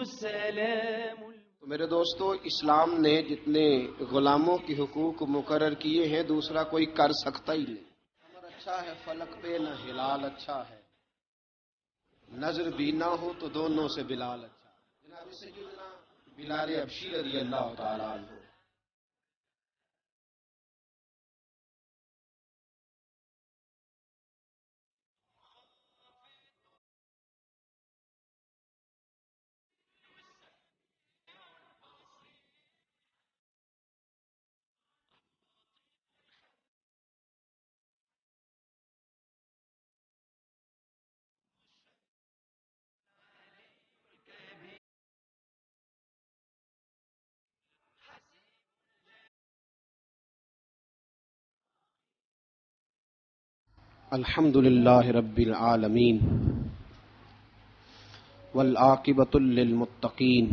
تو میرے دوستو، اسلام نے جتنے غلاموں کے حقوق مقرر کیے ہیں دوسرا کوئی کر سکتا ہی نہیں۔ قمر اچھا ہے فلک پہ نہ ہلال اچھا ہے، نظر بھی نہ ہو تو دونوں سے بلال اچھا ہے۔ جناب سیدنا بلال حبشی رضی اللہ تعالیٰ عنہ الحمد للہ رب العالمین والعاقبۃ للمتقین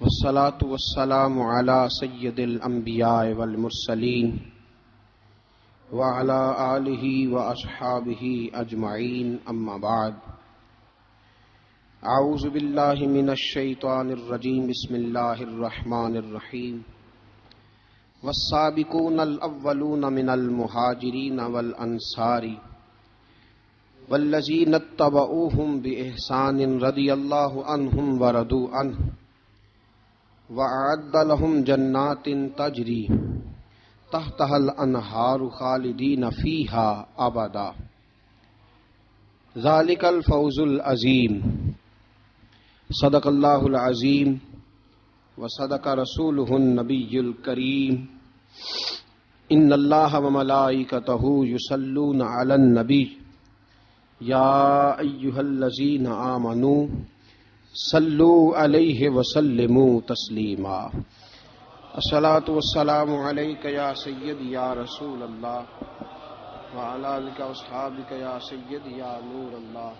والصلاة والسلام علی سید الانبیاء والمرسلین وعلی آلہ واصحابہ اجمعین، اما بعد۔ اعوذ باللہ من الشیطان الرجیم، بسم اللہ الرحمن الرحیم۔ والسابقون الاولون من المہاجرین والانصار والذین اتبعوہم بإحسان رضی اللہ عنہم ورضوا عنہ وأعد لهم جنات تجری تحتها الانہار خالدین فیہا ابدا ذلک الفوز العظیم۔ صدق اللہ العظیم وصدق رسولہ النبی الکریم۔ ان اللہ وملائکتہ یصلون علی النبی یا ایہا الذین آمنوا صلوا علیہ وسلموا تسلیما۔ الصلاۃ والسلام علیک یا سیدی یا رسول اللہ وعلی آلک واصحابک یا سیدی یا نور اللہ۔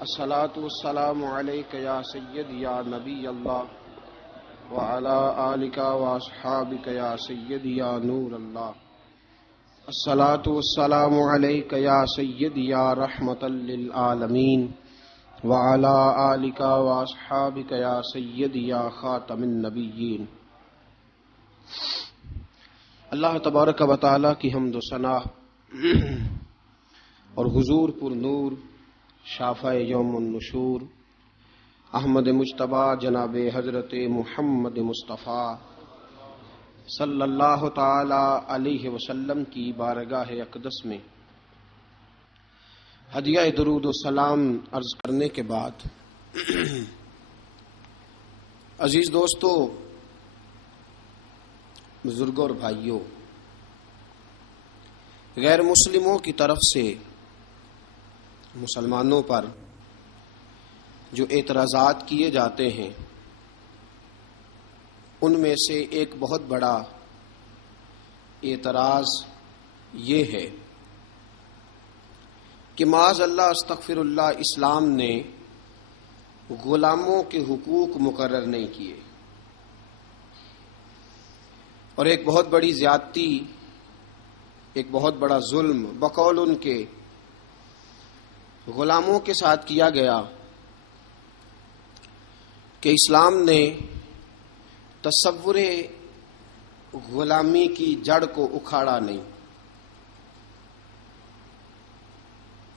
الصلاۃ والسلام علیک یا سیدی یا نبی اللہ وعلی آلک واصحابک یا سیدی یا نور اللہ۔ الصلاۃ والسلام علیک یا سیدی یا رحمۃ للعالمین وعلی آلک واصحابک یا سیدی یا خاتم النبیین۔ اللہ تبارک و تعالیٰ کی حمد و ثنا اور حضور پر نور شافع یوم النشور احمد مجتبی جناب حضرت محمد مصطفیٰ صلی اللہ تعالی علیہ وسلم کی بارگاہ اقدس میں ہدیہ درود و سلام عرض کرنے کے بعد، عزیز دوستو، بزرگوں اور بھائیوں، غیر مسلموں کی طرف سے مسلمانوں پر جو اعتراضات کیے جاتے ہیں ان میں سے ایک بہت بڑا اعتراض یہ ہے کہ معاذ اللہ استغفر اللہ، اسلام نے غلاموں کے حقوق مقرر نہیں کیے، اور ایک بہت بڑی زیادتی، ایک بہت بڑا ظلم بقول ان کے غلاموں کے ساتھ کیا گیا کہ اسلام نے تصور غلامی کی جڑ کو اکھاڑا نہیں۔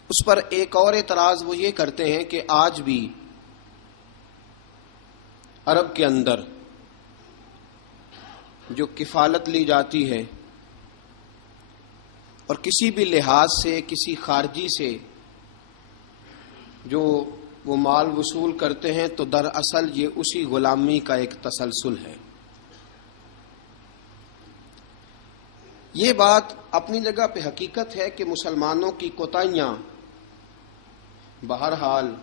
اس پر ایک اور اعتراض وہ یہ کرتے ہیں کہ آج بھی عرب کے اندر جو کفالت لی جاتی ہے اور کسی بھی لحاظ سے کسی خارجی سے جو وہ مال وصول کرتے ہیں تو دراصل یہ اسی غلامی کا ایک تسلسل ہے۔ یہ بات اپنی جگہ پہ حقیقت ہے کہ مسلمانوں کی کوتاہیاں بہرحال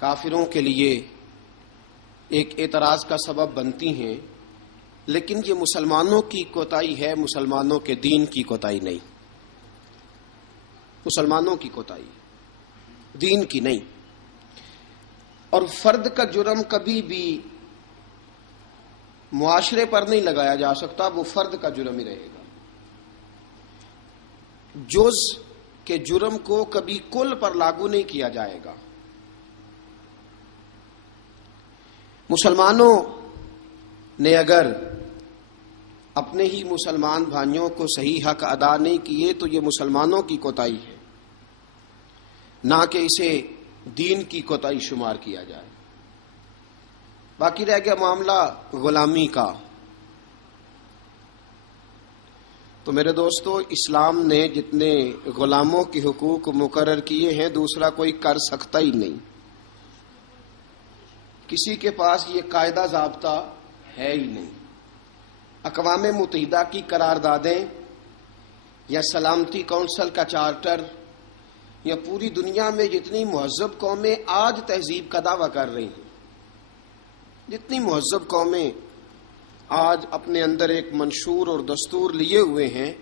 کافروں کے لیے ایک اعتراض کا سبب بنتی ہیں، لیکن یہ مسلمانوں کی کوتاہی ہے، مسلمانوں کے دین کی کوتاہی نہیں، مسلمانوں کی کوتاہی، دین کی نہیں۔ اور فرد کا جرم کبھی بھی معاشرے پر نہیں لگایا جا سکتا، وہ فرد کا جرم ہی رہے گا۔ جز کے جرم کو کبھی کل پر لاگو نہیں کیا جائے گا۔ مسلمانوں نے اگر اپنے ہی مسلمان بھائیوں کو صحیح حق ادا نہیں کیے تو یہ مسلمانوں کی کوتاہی ہے، نہ کہ اسے دین کی کوتاہی شمار کیا جائے۔ باقی رہ گیا معاملہ غلامی کا، تو میرے دوستو اسلام نے جتنے غلاموں کے حقوق مقرر کیے ہیں دوسرا کوئی کر سکتا ہی نہیں۔ کسی کے پاس یہ قاعدہ ضابطہ ہے ہی نہیں۔ اقوام متحدہ کی قراردادیں یا سلامتی کونسل کا چارٹر یا پوری دنیا میں جتنی مہذب قومیں آج تہذیب کا دعویٰ کر رہی ہیں، جتنی مہذب قومیں آج اپنے اندر ایک منشور اور دستور لیے ہوئے ہیں،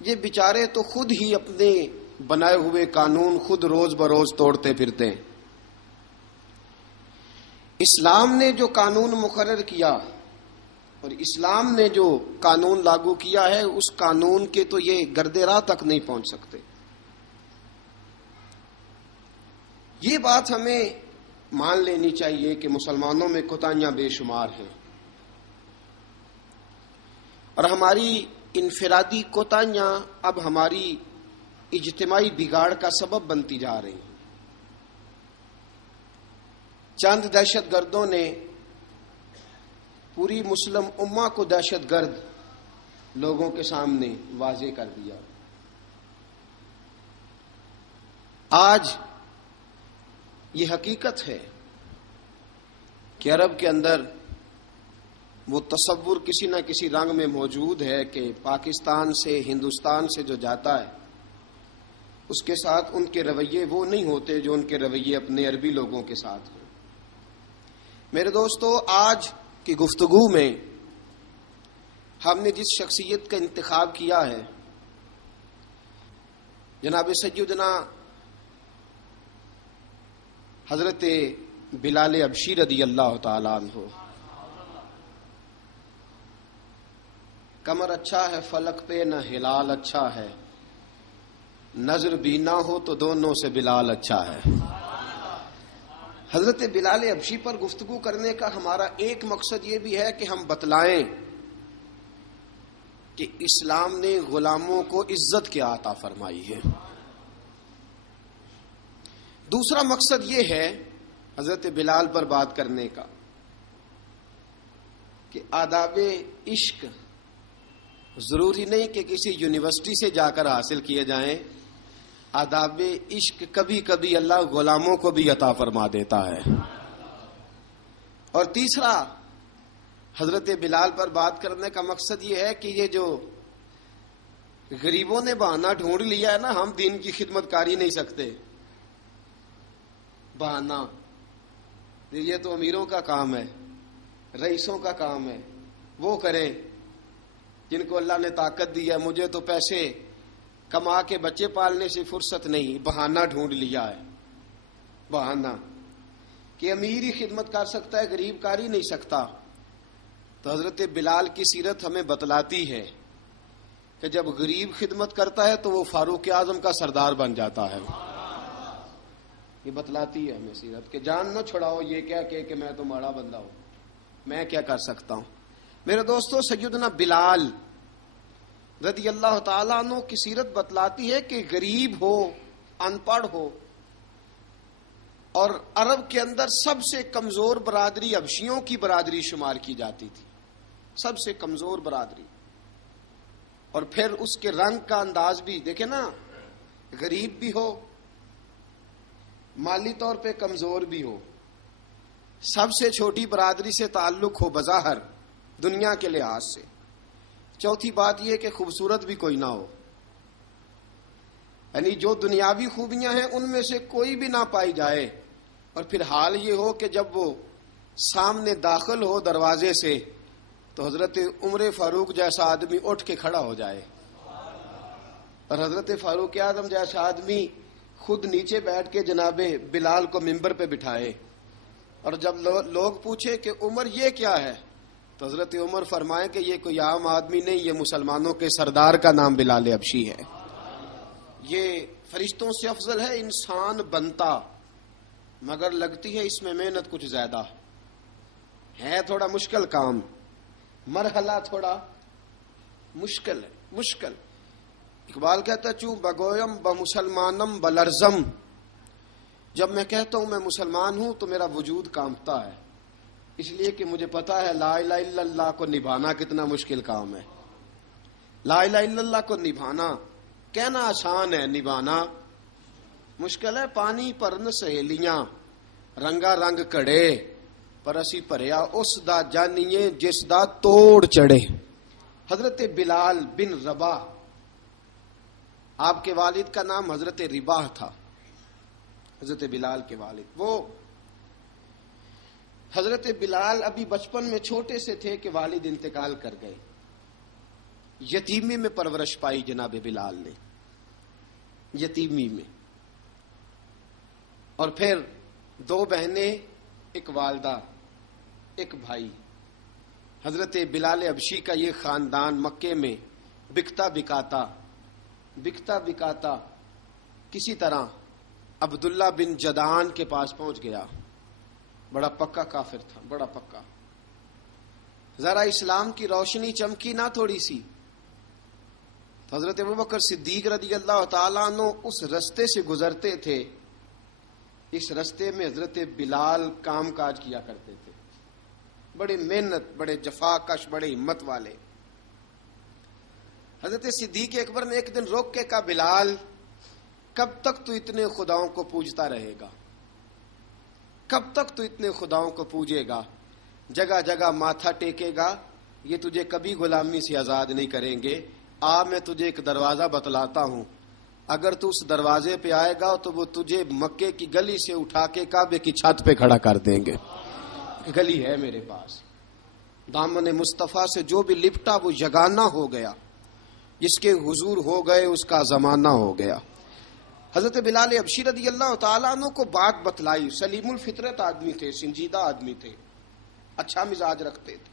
یہ بیچارے تو خود ہی اپنے بنائے ہوئے قانون خود روز بروز توڑتے پھرتے ہیں۔ اسلام نے جو قانون مقرر کیا اور اسلام نے جو قانون لاگو کیا ہے اس قانون کے تو یہ گرد راہ تک نہیں پہنچ سکتے۔ یہ بات ہمیں مان لینی چاہیے کہ مسلمانوں میں کوتاہیاں بے شمار ہیں، اور ہماری انفرادی کوتاہیاں اب ہماری اجتماعی بگاڑ کا سبب بنتی جا رہی ہیں۔ چند دہشت گردوں نے پوری مسلم امہ کو دہشت گرد لوگوں کے سامنے واضح کر دیا۔ آج یہ حقیقت ہے کہ عرب کے اندر وہ تصور کسی نہ کسی رنگ میں موجود ہے کہ پاکستان سے ہندوستان سے جو جاتا ہے اس کے ساتھ ان کے رویے وہ نہیں ہوتے جو ان کے رویے اپنے عربی لوگوں کے ساتھ ہیں۔ میرے دوستو، آج کی گفتگو میں ہم نے جس شخصیت کا انتخاب کیا ہے جناب سیدنا حضرت بلال حبشی رضی اللہ تعالیٰ عنہ، کمر اچھا ہے فلک پہ نہ ہلال اچھا ہے، نظر بھی نہ ہو تو دونوں سے بلال اچھا ہے۔ حضرت بلال حبشی پر گفتگو کرنے کا ہمارا ایک مقصد یہ بھی ہے کہ ہم بتلائیں کہ اسلام نے غلاموں کو عزت کیا عطا فرمائی ہے۔ دوسرا مقصد یہ ہے حضرت بلال پر بات کرنے کا کہ آداب عشق ضروری نہیں کہ کسی یونیورسٹی سے جا کر حاصل کیے جائیں، آداب عشق کبھی کبھی اللہ غلاموں کو بھی عطا فرما دیتا ہے۔ اور تیسرا حضرت بلال پر بات کرنے کا مقصد یہ ہے کہ یہ جو غریبوں نے بہانہ ڈھونڈ لیا ہے نا، ہم دین کی خدمت کر ہی نہیں سکتے، بہانہ یہ تو امیروں کا کام ہے، رئیسوں کا کام ہے، وہ کریں جن کو اللہ نے طاقت دی ہے۔ مجھے تو پیسے کما کے بچے پالنے سے فرصت نہیں، بہانہ ڈھونڈ لیا ہے، بہانہ کہ امیر ہی خدمت کر سکتا ہے، غریب کر ہی نہیں سکتا۔ تو حضرت بلال کی سیرت ہمیں بتلاتی ہے کہ جب غریب خدمت کرتا ہے تو وہ فاروق اعظم کا سردار بن جاتا ہے۔ یہ بتلاتی ہے ہمیں سیرت کہ جان نہ چھڑاؤ یہ کہہ کہ میں تو ماڑا بندہ ہوں، میں کیا کر سکتا ہوں۔ میرے دوستو، سیدنا بلال رضی اللہ تعالیٰ عنہ کی سیرت بتلاتی ہے کہ غریب ہو، ان پڑھ ہو، اور عرب کے اندر سب سے کمزور برادری حبشیوں کی برادری شمار کی جاتی تھی، سب سے کمزور برادری۔ اور پھر اس کے رنگ کا انداز بھی دیکھیں نا، غریب بھی ہو، مالی طور پہ کمزور بھی ہو، سب سے چھوٹی برادری سے تعلق ہو بظاہر دنیا کے لحاظ سے، چوتھی بات یہ کہ خوبصورت بھی کوئی نہ ہو، یعنی جو دنیاوی خوبیاں ہیں ان میں سے کوئی بھی نہ پائی جائے، اور پھر حال یہ ہو کہ جب وہ سامنے داخل ہو دروازے سے تو حضرت عمر فاروق جیسا آدمی اٹھ کے کھڑا ہو جائے، اور حضرت فاروق اعظم جیسا آدمی خود نیچے بیٹھ کے جناب بلال کو منبر پہ بٹھائے، اور جب لوگ پوچھے کہ عمر یہ کیا ہے تو حضرت عمر فرمائے کہ یہ کوئی عام آدمی نہیں، یہ مسلمانوں کے سردار کا نام بلال حبشی ہے، یہ فرشتوں سے افضل ہے انسان بنتا، مگر لگتی ہے اس میں محنت کچھ زیادہ۔ ہے تھوڑا مشکل کام، مرحلہ تھوڑا مشکل ہے، مشکل۔ اقبال کہتا ہے چوں بگویم بمسلمانم بلرزم، جب میں کہتا ہوں میں مسلمان ہوں تو میرا وجود کانپتا ہے، اس لیے کہ مجھے پتا ہے لا الہ الا اللہ کو نبھانا کتنا مشکل کام ہے۔ لا الہ الا اللہ کو نبھانا کہنا آسان ہے، نبھانا مشکل ہے۔ پانی پرن سہیلیاں رنگا رنگ کڑے، پر اسی پریا اس دا جانیے جس دا توڑ چڑھے۔ حضرت بلال بن رباح، آپ کے والد کا نام حضرت رباح تھا، حضرت بلال کے والد۔ وہ حضرت بلال ابھی بچپن میں چھوٹے سے تھے کہ والد انتقال کر گئے، یتیمی میں پرورش پائی جناب بلال نے، یتیمی میں، اور پھر 2 بہنیں، ایک والدہ، ایک بھائی۔ حضرت بلال حبشی کا یہ خاندان مکے میں بکتا بکاتا کسی طرح عبداللہ بن جدعان کے پاس پہنچ گیا۔ بڑا پکا کافر تھا، بڑا پکا۔ ذرا اسلام کی روشنی چمکی نہ تھوڑی سی، حضرت ابوبکر صدیق رضی اللہ تعالیٰ عنہ اس رستے سے گزرتے تھے، اس رستے میں حضرت بلال کام کاج کیا کرتے تھے، بڑی محنت، بڑے جفا کش، بڑے ہمت والے۔ حضرت صدیق اکبر نے ایک دن روک کے کہا بلال کب تک تو اتنے خداؤں کو پوجتا رہے گا، کب تک تو اتنے خداؤں کو پوجے گا، جگہ جگہ ماتھا ٹیکے گا، یہ تجھے کبھی غلامی سے آزاد نہیں کریں گے۔ میں تجھے ایک دروازہ بتلاتا ہوں، اگر تو اس دروازے پہ آئے گا تو وہ تجھے مکے کی گلی سے اٹھا کے کعبے کی چھت پہ کھڑا کر دیں گے۔ گلی ہے میرے پاس، دامن مصطفیٰ سے جو بھی لپٹا وہ یگانہ ہو گیا، جس کے حضور ہو گئے اس کا زمانہ ہو گیا۔ حضرت بلال حبشی رضی اللہ تعالیٰ عنہ کو بات بتلائی، سلیم الفطرت آدمی تھے، سنجیدہ آدمی تھے، اچھا مزاج رکھتے تھے،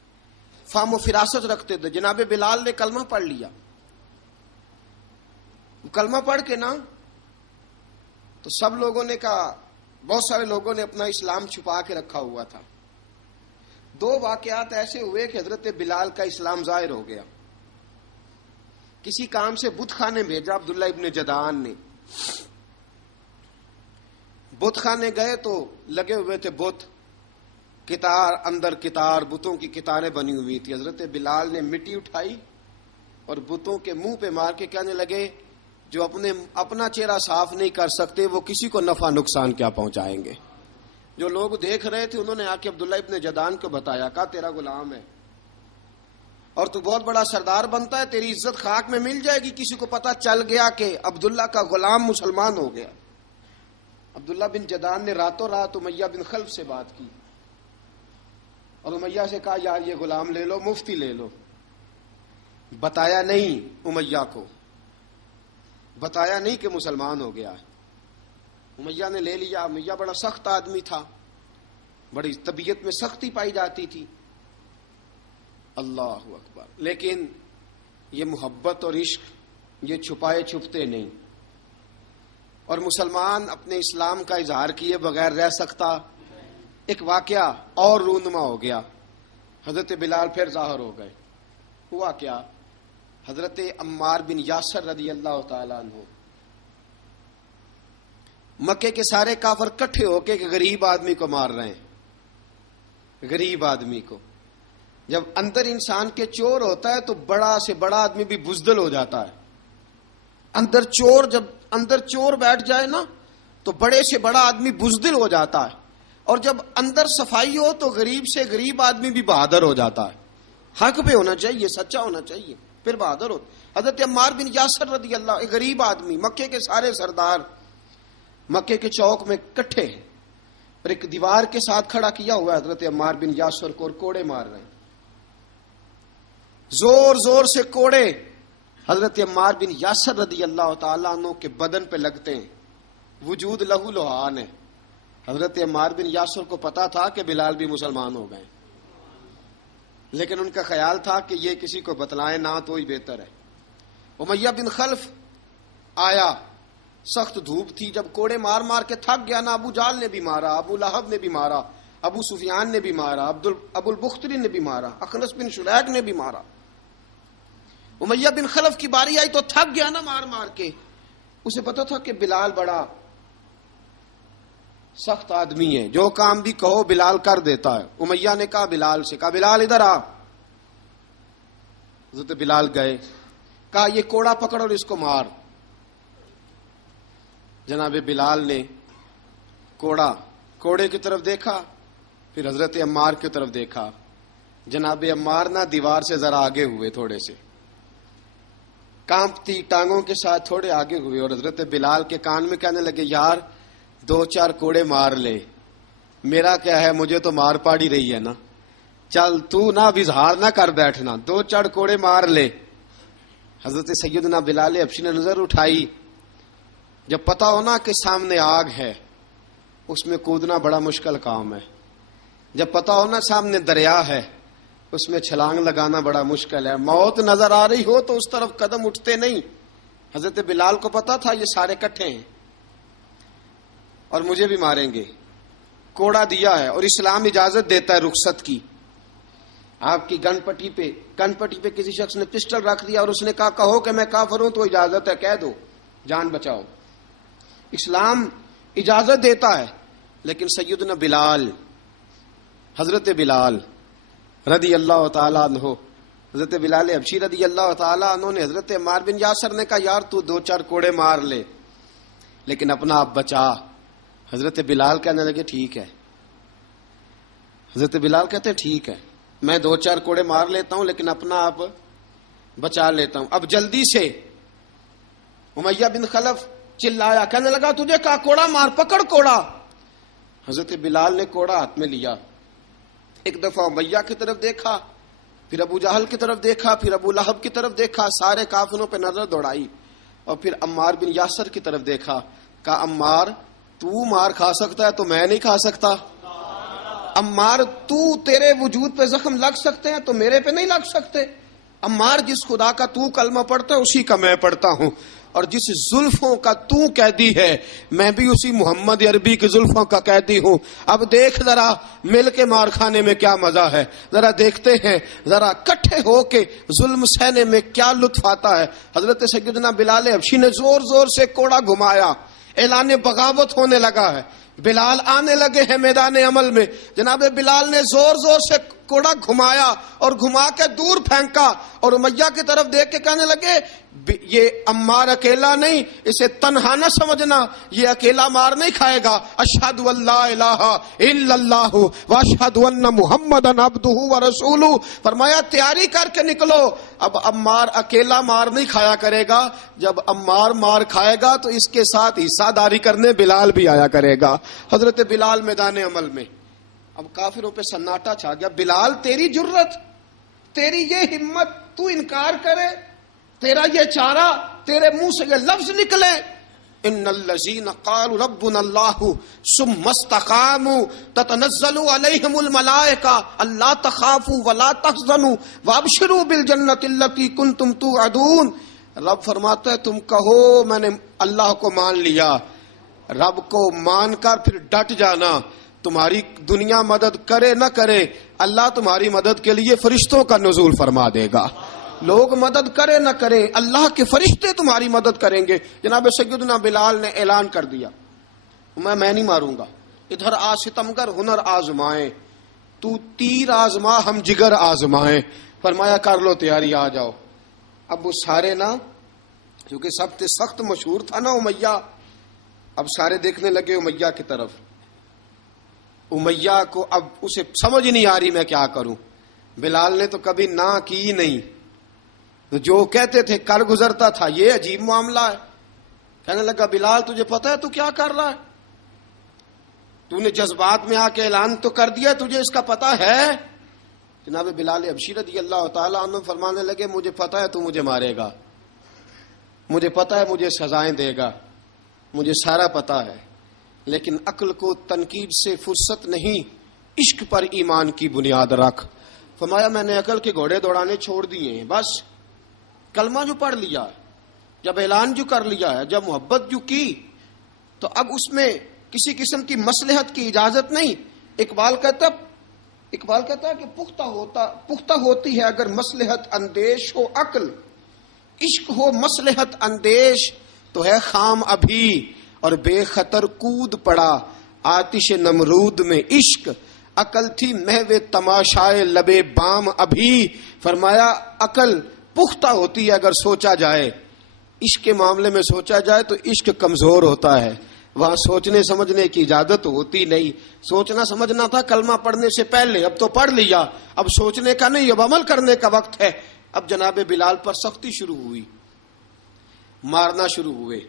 فہم و فراست رکھتے تھے۔ جناب بلال نے کلمہ پڑھ لیا، کلمہ پڑھ کے نا تو سب لوگوں نے کہا، بہت سارے لوگوں نے اپنا اسلام چھپا کے رکھا ہوا تھا۔ 2 واقعات ایسے ہوئے کہ حضرت بلال کا اسلام ظاہر ہو گیا۔ کسی کام سے بت خانے بھیجا عبداللہ ابن جدعان نے، بت خانے گئے تو لگے ہوئے تھے بت، کتار اندر کتار، بتوں کی کتاریں بنی ہوئی تھی۔ حضرت بلال نے مٹی اٹھائی اور بتوں کے منہ پہ مار کے کہنے لگے جو اپنا چہرہ صاف نہیں کر سکتے وہ کسی کو نفع نقصان کیا پہنچائیں گے۔ جو لوگ دیکھ رہے تھے انہوں نے آ کے عبداللہ ابن جدعان کو بتایا، کہا تیرا غلام ہے اور تو بہت بڑا سردار بنتا ہے، تیری عزت خاک میں مل جائے گی کسی کو پتہ چل گیا کہ عبداللہ کا غلام مسلمان ہو گیا۔ عبداللہ بن جدعان نے راتوں رات امیہ بن خلف سے بات کی اور امیہ سے کہا یار یہ غلام لے لو، مفتی لے لو۔ بتایا نہیں امیہ کو، بتایا نہیں کہ مسلمان ہو گیا ہے۔ امیہ نے لے لیا۔ امیہ بڑا سخت آدمی تھا، بڑی طبیعت میں سختی پائی جاتی تھی، اللہ اکبر، لیکن یہ محبت اور عشق یہ چھپائے چھپتے نہیں، اور مسلمان اپنے اسلام کا اظہار کیے بغیر رہ سکتا۔ ایک واقعہ اور رونما ہو گیا، حضرت بلال پھر ظاہر ہو گئے۔ ہوا کیا؟ حضرت عمار بن یاسر رضی اللہ تعالیٰ عنہ، مکے کے سارے کافر کٹھے ہو کے ایک غریب آدمی کو مار رہے ہیں، غریب آدمی کو۔ جب اندر انسان کے چور ہوتا ہے تو بڑا سے بڑا آدمی بھی بزدل ہو جاتا ہے۔ جب اندر چور بیٹھ جائے نا تو بڑے سے بڑا آدمی بزدل ہو جاتا ہے، اور جب اندر صفائی ہو تو غریب سے غریب آدمی بھی بہادر ہو جاتا ہے۔ حق پہ ہونا چاہیے، سچا ہونا چاہیے، پھر بہادر ہو۔ حضرت عمار بن یاسر رضی اللہ، ایک غریب آدمی، مکے کے سارے سردار مکے کے چوک میں کٹھے ہیں اور ایک دیوار کے ساتھ کھڑا کیا ہوا ہے حضرت عمار بن یاسر کو، اور کوڑے مار رہے ہیں، زور زور سے کوڑے حضرت عمار بن یاسر رضی اللہ تعالیٰ عنہ کے بدن پہ لگتے ہیں، وجود لہو لہان ہے۔ حضرت عمار بن یاسر کو پتا تھا کہ بلال بھی مسلمان ہو گئے، لیکن ان کا خیال تھا کہ یہ کسی کو بتلائیں نہ تو ہی بہتر ہے۔ امیہ بن خلف آیا، سخت دھوپ تھی، جب کوڑے مار مار کے تھک گیا نا، ابو جال نے بھی مارا، ابو لہب نے بھی مارا، ابو سفیان نے بھی مارا، ابو البختری نے بھی مارا، اخنس بن شریک نے بھی مارا۔ امیہ بن خلف کی باری آئی تو تھک گیا نا مار مار کے، اسے پتا تھا کہ بلال بڑا سخت آدمی ہے، جو کام بھی کہو بلال کر دیتا ہے۔ امیہ نے کہا بلال سے، کہا بلال ادھر آ۔ حضرت بلال گئے، کہا یہ کوڑا پکڑ اور اس کو مار۔ جناب بلال نے کوڑے کی طرف دیکھا، پھر حضرت عمار کی طرف دیکھا۔ جناب عمار نہ دیوار سے ذرا آگے ہوئے، تھوڑے سے کانپتی ٹانگوں کے ساتھ تھوڑے آگے ہوئے، اور حضرت بلال کے کان میں کہنے لگے یار 2-4 کوڑے مار لے، میرا کیا ہے، مجھے تو مار پاڑی رہی ہے نا، چل تو نہ اب اظہار نہ کر بیٹھنا، 2-4 کوڑے مار لے۔ حضرت سیدنا بلال حبشی نے نظر اٹھائی، جب پتا ہو نا کہ سامنے آگ ہے اس میں کودنا بڑا مشکل کام ہے، جب پتا ہو نا سامنے دریا ہے اس میں چھلانگ لگانا بڑا مشکل ہے، موت نظر آ رہی ہو تو اس طرف قدم اٹھتے نہیں۔ حضرت بلال کو پتا تھا یہ سارے کٹھے ہیں اور مجھے بھی ماریں گے، کوڑا دیا ہے اور اسلام اجازت دیتا ہے رخصت کی۔ آپ کی گن پٹی پہ کسی شخص نے پسٹل رکھ دیا اور اس نے کہا کہو کہ میں کافر ہوں تو اجازت ہے، کہہ دو، جان بچاؤ، اسلام اجازت دیتا ہے۔ لیکن سیدنا بلال، حضرت بلال رضی اللہ تعالیٰ عنہ، حضرت بلال حبشی رضی اللہ تعالیٰ عنہ نے حضرت عمار بن یاسر نے کہا یار تو 2-4 کوڑے مار لے لیکن اپنا آپ بچا۔ حضرت بلال کہنے لگے ٹھیک ہے، حضرت بلال کہتے ہیں ٹھیک ہے، میں 2-4 کوڑے مار لیتا ہوں لیکن اپنا آپ بچا لیتا ہوں۔ اب جلدی سے امیہ بن خلف چلایا، کہنے لگا تجھے کہا کوڑا مار، پکڑ کوڑا۔ حضرت بلال نے کوڑا ہاتھ میں لیا، ایک دفعہ امیہ کی طرف دیکھا، پھر ابو جہل کی طرف دیکھا، پھر ابو لہب کی طرف دیکھا، سارے کافروں پہ نظر دوڑائی، اور پھر عمار بن یاسر کی طرف دیکھا، کہا عمار تو مار کھا سکتا ہے تو میں نہیں کھا سکتا، عمار تیرے وجود پہ زخم لگ سکتے ہیں تو میرے پہ نہیں لگ سکتے، عمار جس خدا کا تو کلمہ پڑھتا ہے اسی کا میں پڑھتا ہوں، اور جس زلفوں کا تو قیدی ہے میں بھی اسی محمد عربی کی زلفوں کا قیدی ہوں۔ اب دیکھ ذرا مل کے مار کھانے میں کیا مزہ ہے، ذرا دیکھتے ہیں ذرا کٹھے ہو کے ظلم سہنے میں کیا لطف آتا ہے۔ حضرت سیدنا بلال حبشی نے زور زور سے کوڑا گھمایا، اعلان بغاوت ہونے لگا ہے، بلال آنے لگے ہیں میدان عمل میں۔ جناب بلال نے زور زور سے کوڑا گھمایا اور گھما کے دور پھینکا، اور امیہ کی طرف دیکھ کے کہنے لگے یہ عمار اکیلا نہیں، اسے تنہا نہ سمجھنا، یہ اکیلا مار نہیں کھائے گا۔ اشہد ان لا الہ الا اللہ واشہد ان محمدن عبدہ ورسولہ، فرمایا تیاری کر کے نکلو، اب عمار اکیلا مار نہیں کھایا کرے گا، جب عمار مار کھائے گا تو اس کے ساتھ حصہ داری کرنے بلال بھی آیا کرے گا۔ حضرت بلال میدان عمل میں، اب کافروں پہ سناٹا چھا گیا۔ بلال تیری جرت، تیری یہ ہمت، تو انکار کرے، تیرا یہ چارہ، تیرے منہ سے یہ لفظ نکلے، ان الذین قالوا ربنا اللہ ثم استقاموا تتنزل علیہم الملائکہ الا تخافوا ولا تحزنوا وابشروا بالجنۃ التی کنتم توعدون۔ رب فرماتا ہے تم کہو میں نے اللہ کو مان لیا، رب کو مان کر پھر ڈٹ جانا، تمہاری دنیا مدد کرے نہ کرے اللہ تمہاری مدد کے لیے فرشتوں کا نزول فرما دے گا، لوگ مدد کرے نہ کرے اللہ کے فرشتے تمہاری مدد کریں گے۔ جناب سیدنا بلال نے اعلان کر دیا میں نہیں ماروں گا، ادھر آ ستمگر ہنر آزمائیں، تو تیر آزما ہم جگر آزمائیں، فرمایا کر لو تیاری آ جاؤ۔ اب وہ سارے نا، کیونکہ سب سے سخت مشہور تھا نا امیہ، اب سارے دیکھنے لگے امیہ کی طرف۔ امیہ کو اب اسے سمجھ نہیں آ رہی میں کیا کروں، بلال نے تو کبھی نہ کی نہیں، تو جو کہتے تھے کر گزرتا تھا، یہ عجیب معاملہ ہے۔ کہنے لگا بلال تجھے پتا ہے تو کیا کر رہا ہے، تو نے جذبات میں آ کے اعلان تو کر دیا، تجھے اس کا پتا ہے؟ جناب بلال حبشی رضی اللہ تعالیٰ عنہ فرمانے لگے مجھے پتا ہے تو مجھے مارے گا، مجھے پتا ہے مجھے سزائیں دے گا، مجھے سارا پتا ہے، لیکن عقل کو تنقید سے فرصت نہیں، عشق پر ایمان کی بنیاد رکھ۔ فرمایا میں نے عقل کے گھوڑے دوڑانے چھوڑ دیے ہیں، بس کلمہ جو پڑھ لیا، جب اعلان جو کر لیا ہے، جب محبت جو کی، تو اب اس میں کسی قسم کی مصلحت کی اجازت نہیں، اقبال کہتا ہے کہ پختہ ہوتی ہے اگر مصلحت اندیش ہو عقل، عشق ہو مصلحت اندیش تو ہے خام ابھی، اور بے خطر کود پڑا آتش نمرود میں عشق، عقل تھی محو تماشائے لبے بام ابھی۔ فرمایا عقل پختہ ہوتی ہے اگر سوچا جائے، عشق کے معاملے میں سوچا جائے تو عشق کمزور ہوتا ہے، وہاں سوچنے سمجھنے کی اجازت ہوتی نہیں۔ سوچنا سمجھنا تھا کلمہ پڑھنے سے پہلے، اب تو پڑھ لیا، اب سوچنے کا نہیں، اب عمل کرنے کا وقت ہے۔ اب جناب بلال پر سختی شروع ہوئی، مارنا شروع ہوئے۔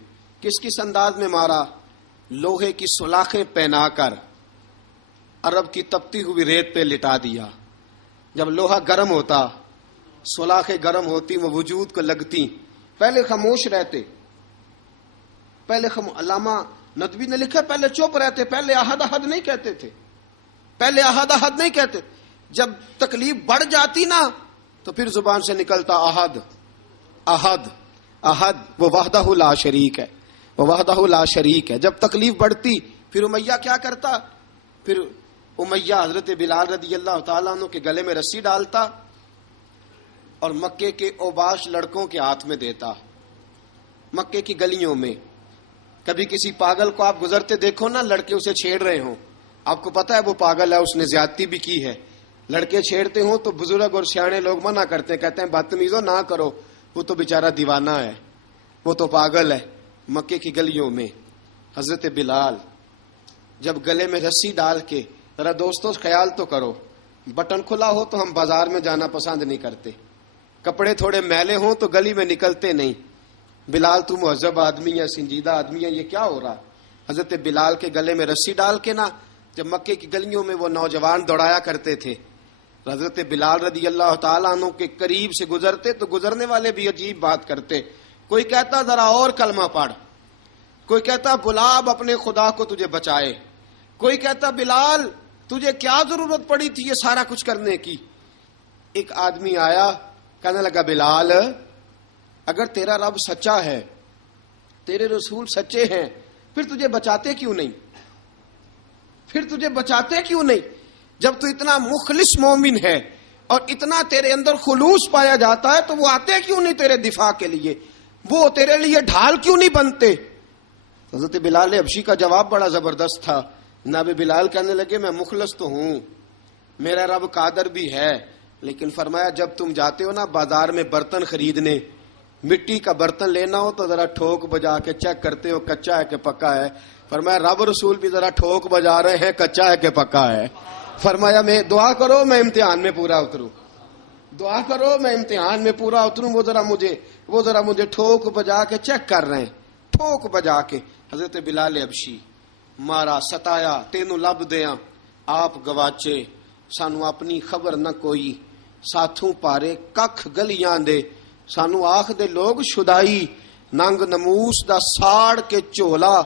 کس انداز میں مارا؟ لوہے کی سلاخیں پہنا کر عرب کی تپتی ہوئی ریت پہ لٹا دیا۔ جب لوہا گرم ہوتا، سلاخیں گرم ہوتی، وہ وجود کو لگتی، پہلے خاموش رہتے، علامہ ندوی نے لکھا پہلے چپ رہتے، پہلے احد احد نہیں کہتے تھے، جب تکلیف بڑھ جاتی نا تو پھر زبان سے نکلتا احد احد احد، وہ وحدہ لا شریک ہے، جب تکلیف بڑھتی پھر امیہ کیا کرتا؟ پھر امیہ حضرت بلال رضی اللہ تعالیٰ عنہ کے گلے میں رسی ڈالتا اور مکے کے اوباش لڑکوں کے ہاتھ میں دیتا۔ مکے کی گلیوں میں کبھی کسی پاگل کو آپ گزرتے دیکھو نا، لڑکے اسے چھیڑ رہے ہوں، آپ کو پتا ہے وہ پاگل ہے، اس نے زیادتی بھی کی ہے، لڑکے چھیڑتے ہوں تو بزرگ اور سیانے لوگ منع کرتے ہیں، کہتے ہیں بدتمیزوں نہ کرو، وہ تو بیچارہ دیوانہ ہے، وہ تو پاگل ہے۔ مکے کی گلیوں میں حضرت بلال جب گلے میں رسی ڈال کے، ذرا دوستوں خیال تو کرو، بٹن کھلا ہو تو ہم بازار میں جانا پسند نہیں کرتے، کپڑے تھوڑے میلے ہوں تو گلی میں نکلتے نہیں۔ بلال تو مہذب آدمی ہے، سنجیدہ آدمی ہے، یہ کیا ہو رہا؟ حضرت بلال کے گلے میں رسی ڈال کے نا، جب مکے کی گلیوں میں وہ نوجوان دوڑایا کرتے تھے، حضرت بلال رضی اللہ تعالیٰ عنہ کے قریب سے گزرتے تو گزرنے والے بھی عجیب بات کرتے، کوئی کہتا ذرا اور کلمہ پڑھ، کوئی کہتا بلا اب اپنے خدا کو تجھے بچائے، کوئی کہتا بلال تجھے کیا ضرورت پڑی تھی یہ سارا کچھ کرنے کی۔ ایک آدمی آیا کہنے لگا بلال اگر تیرا رب سچا ہے، تیرے رسول سچے ہیں، پھر تجھے بچاتے کیوں نہیں؟ جب تو اتنا مخلص مومن ہے اور اتنا تیرے اندر خلوص پایا جاتا ہے تو وہ آتے کیوں نہیں تیرے دفاع کے لیے؟ وہ تیرے لیے ڈھال کیوں نہیں بنتے؟ حضرت بلال حبشی کا جواب بڑا زبردست تھا۔ جناب بلال کہنے لگے میں مخلص تو ہوں، میرا رب قادر بھی ہے، لیکن فرمایا جب تم جاتے ہو نا بازار میں برتن خریدنے، مٹی کا برتن لینا ہو تو ذرا ٹھوک بجا کے چیک کرتے ہو کچا ہے کہ پکا ہے۔ فرمایا رب رسول بھی ذرا ٹھوک بجا رہے ہیں کچا ہے کہ پکا ہے۔ فرمایا میں دعا کرو میں امتحان میں پورا اتروں، وہ ذرا مجھے ٹھوک بجا کے چیک کر رہے ہیں، ٹھوک بجا کے۔ حضرت بلال حبشی مارا ستایا تینوں لب دیاں آپ گواچے، سانو اپنی خبر نہ کوئی، ساتھوں پارے ککھ گلیاں دے، سانو آخ دے لوگ شدائی، ننگ نموس دا ساڑ کے چولا،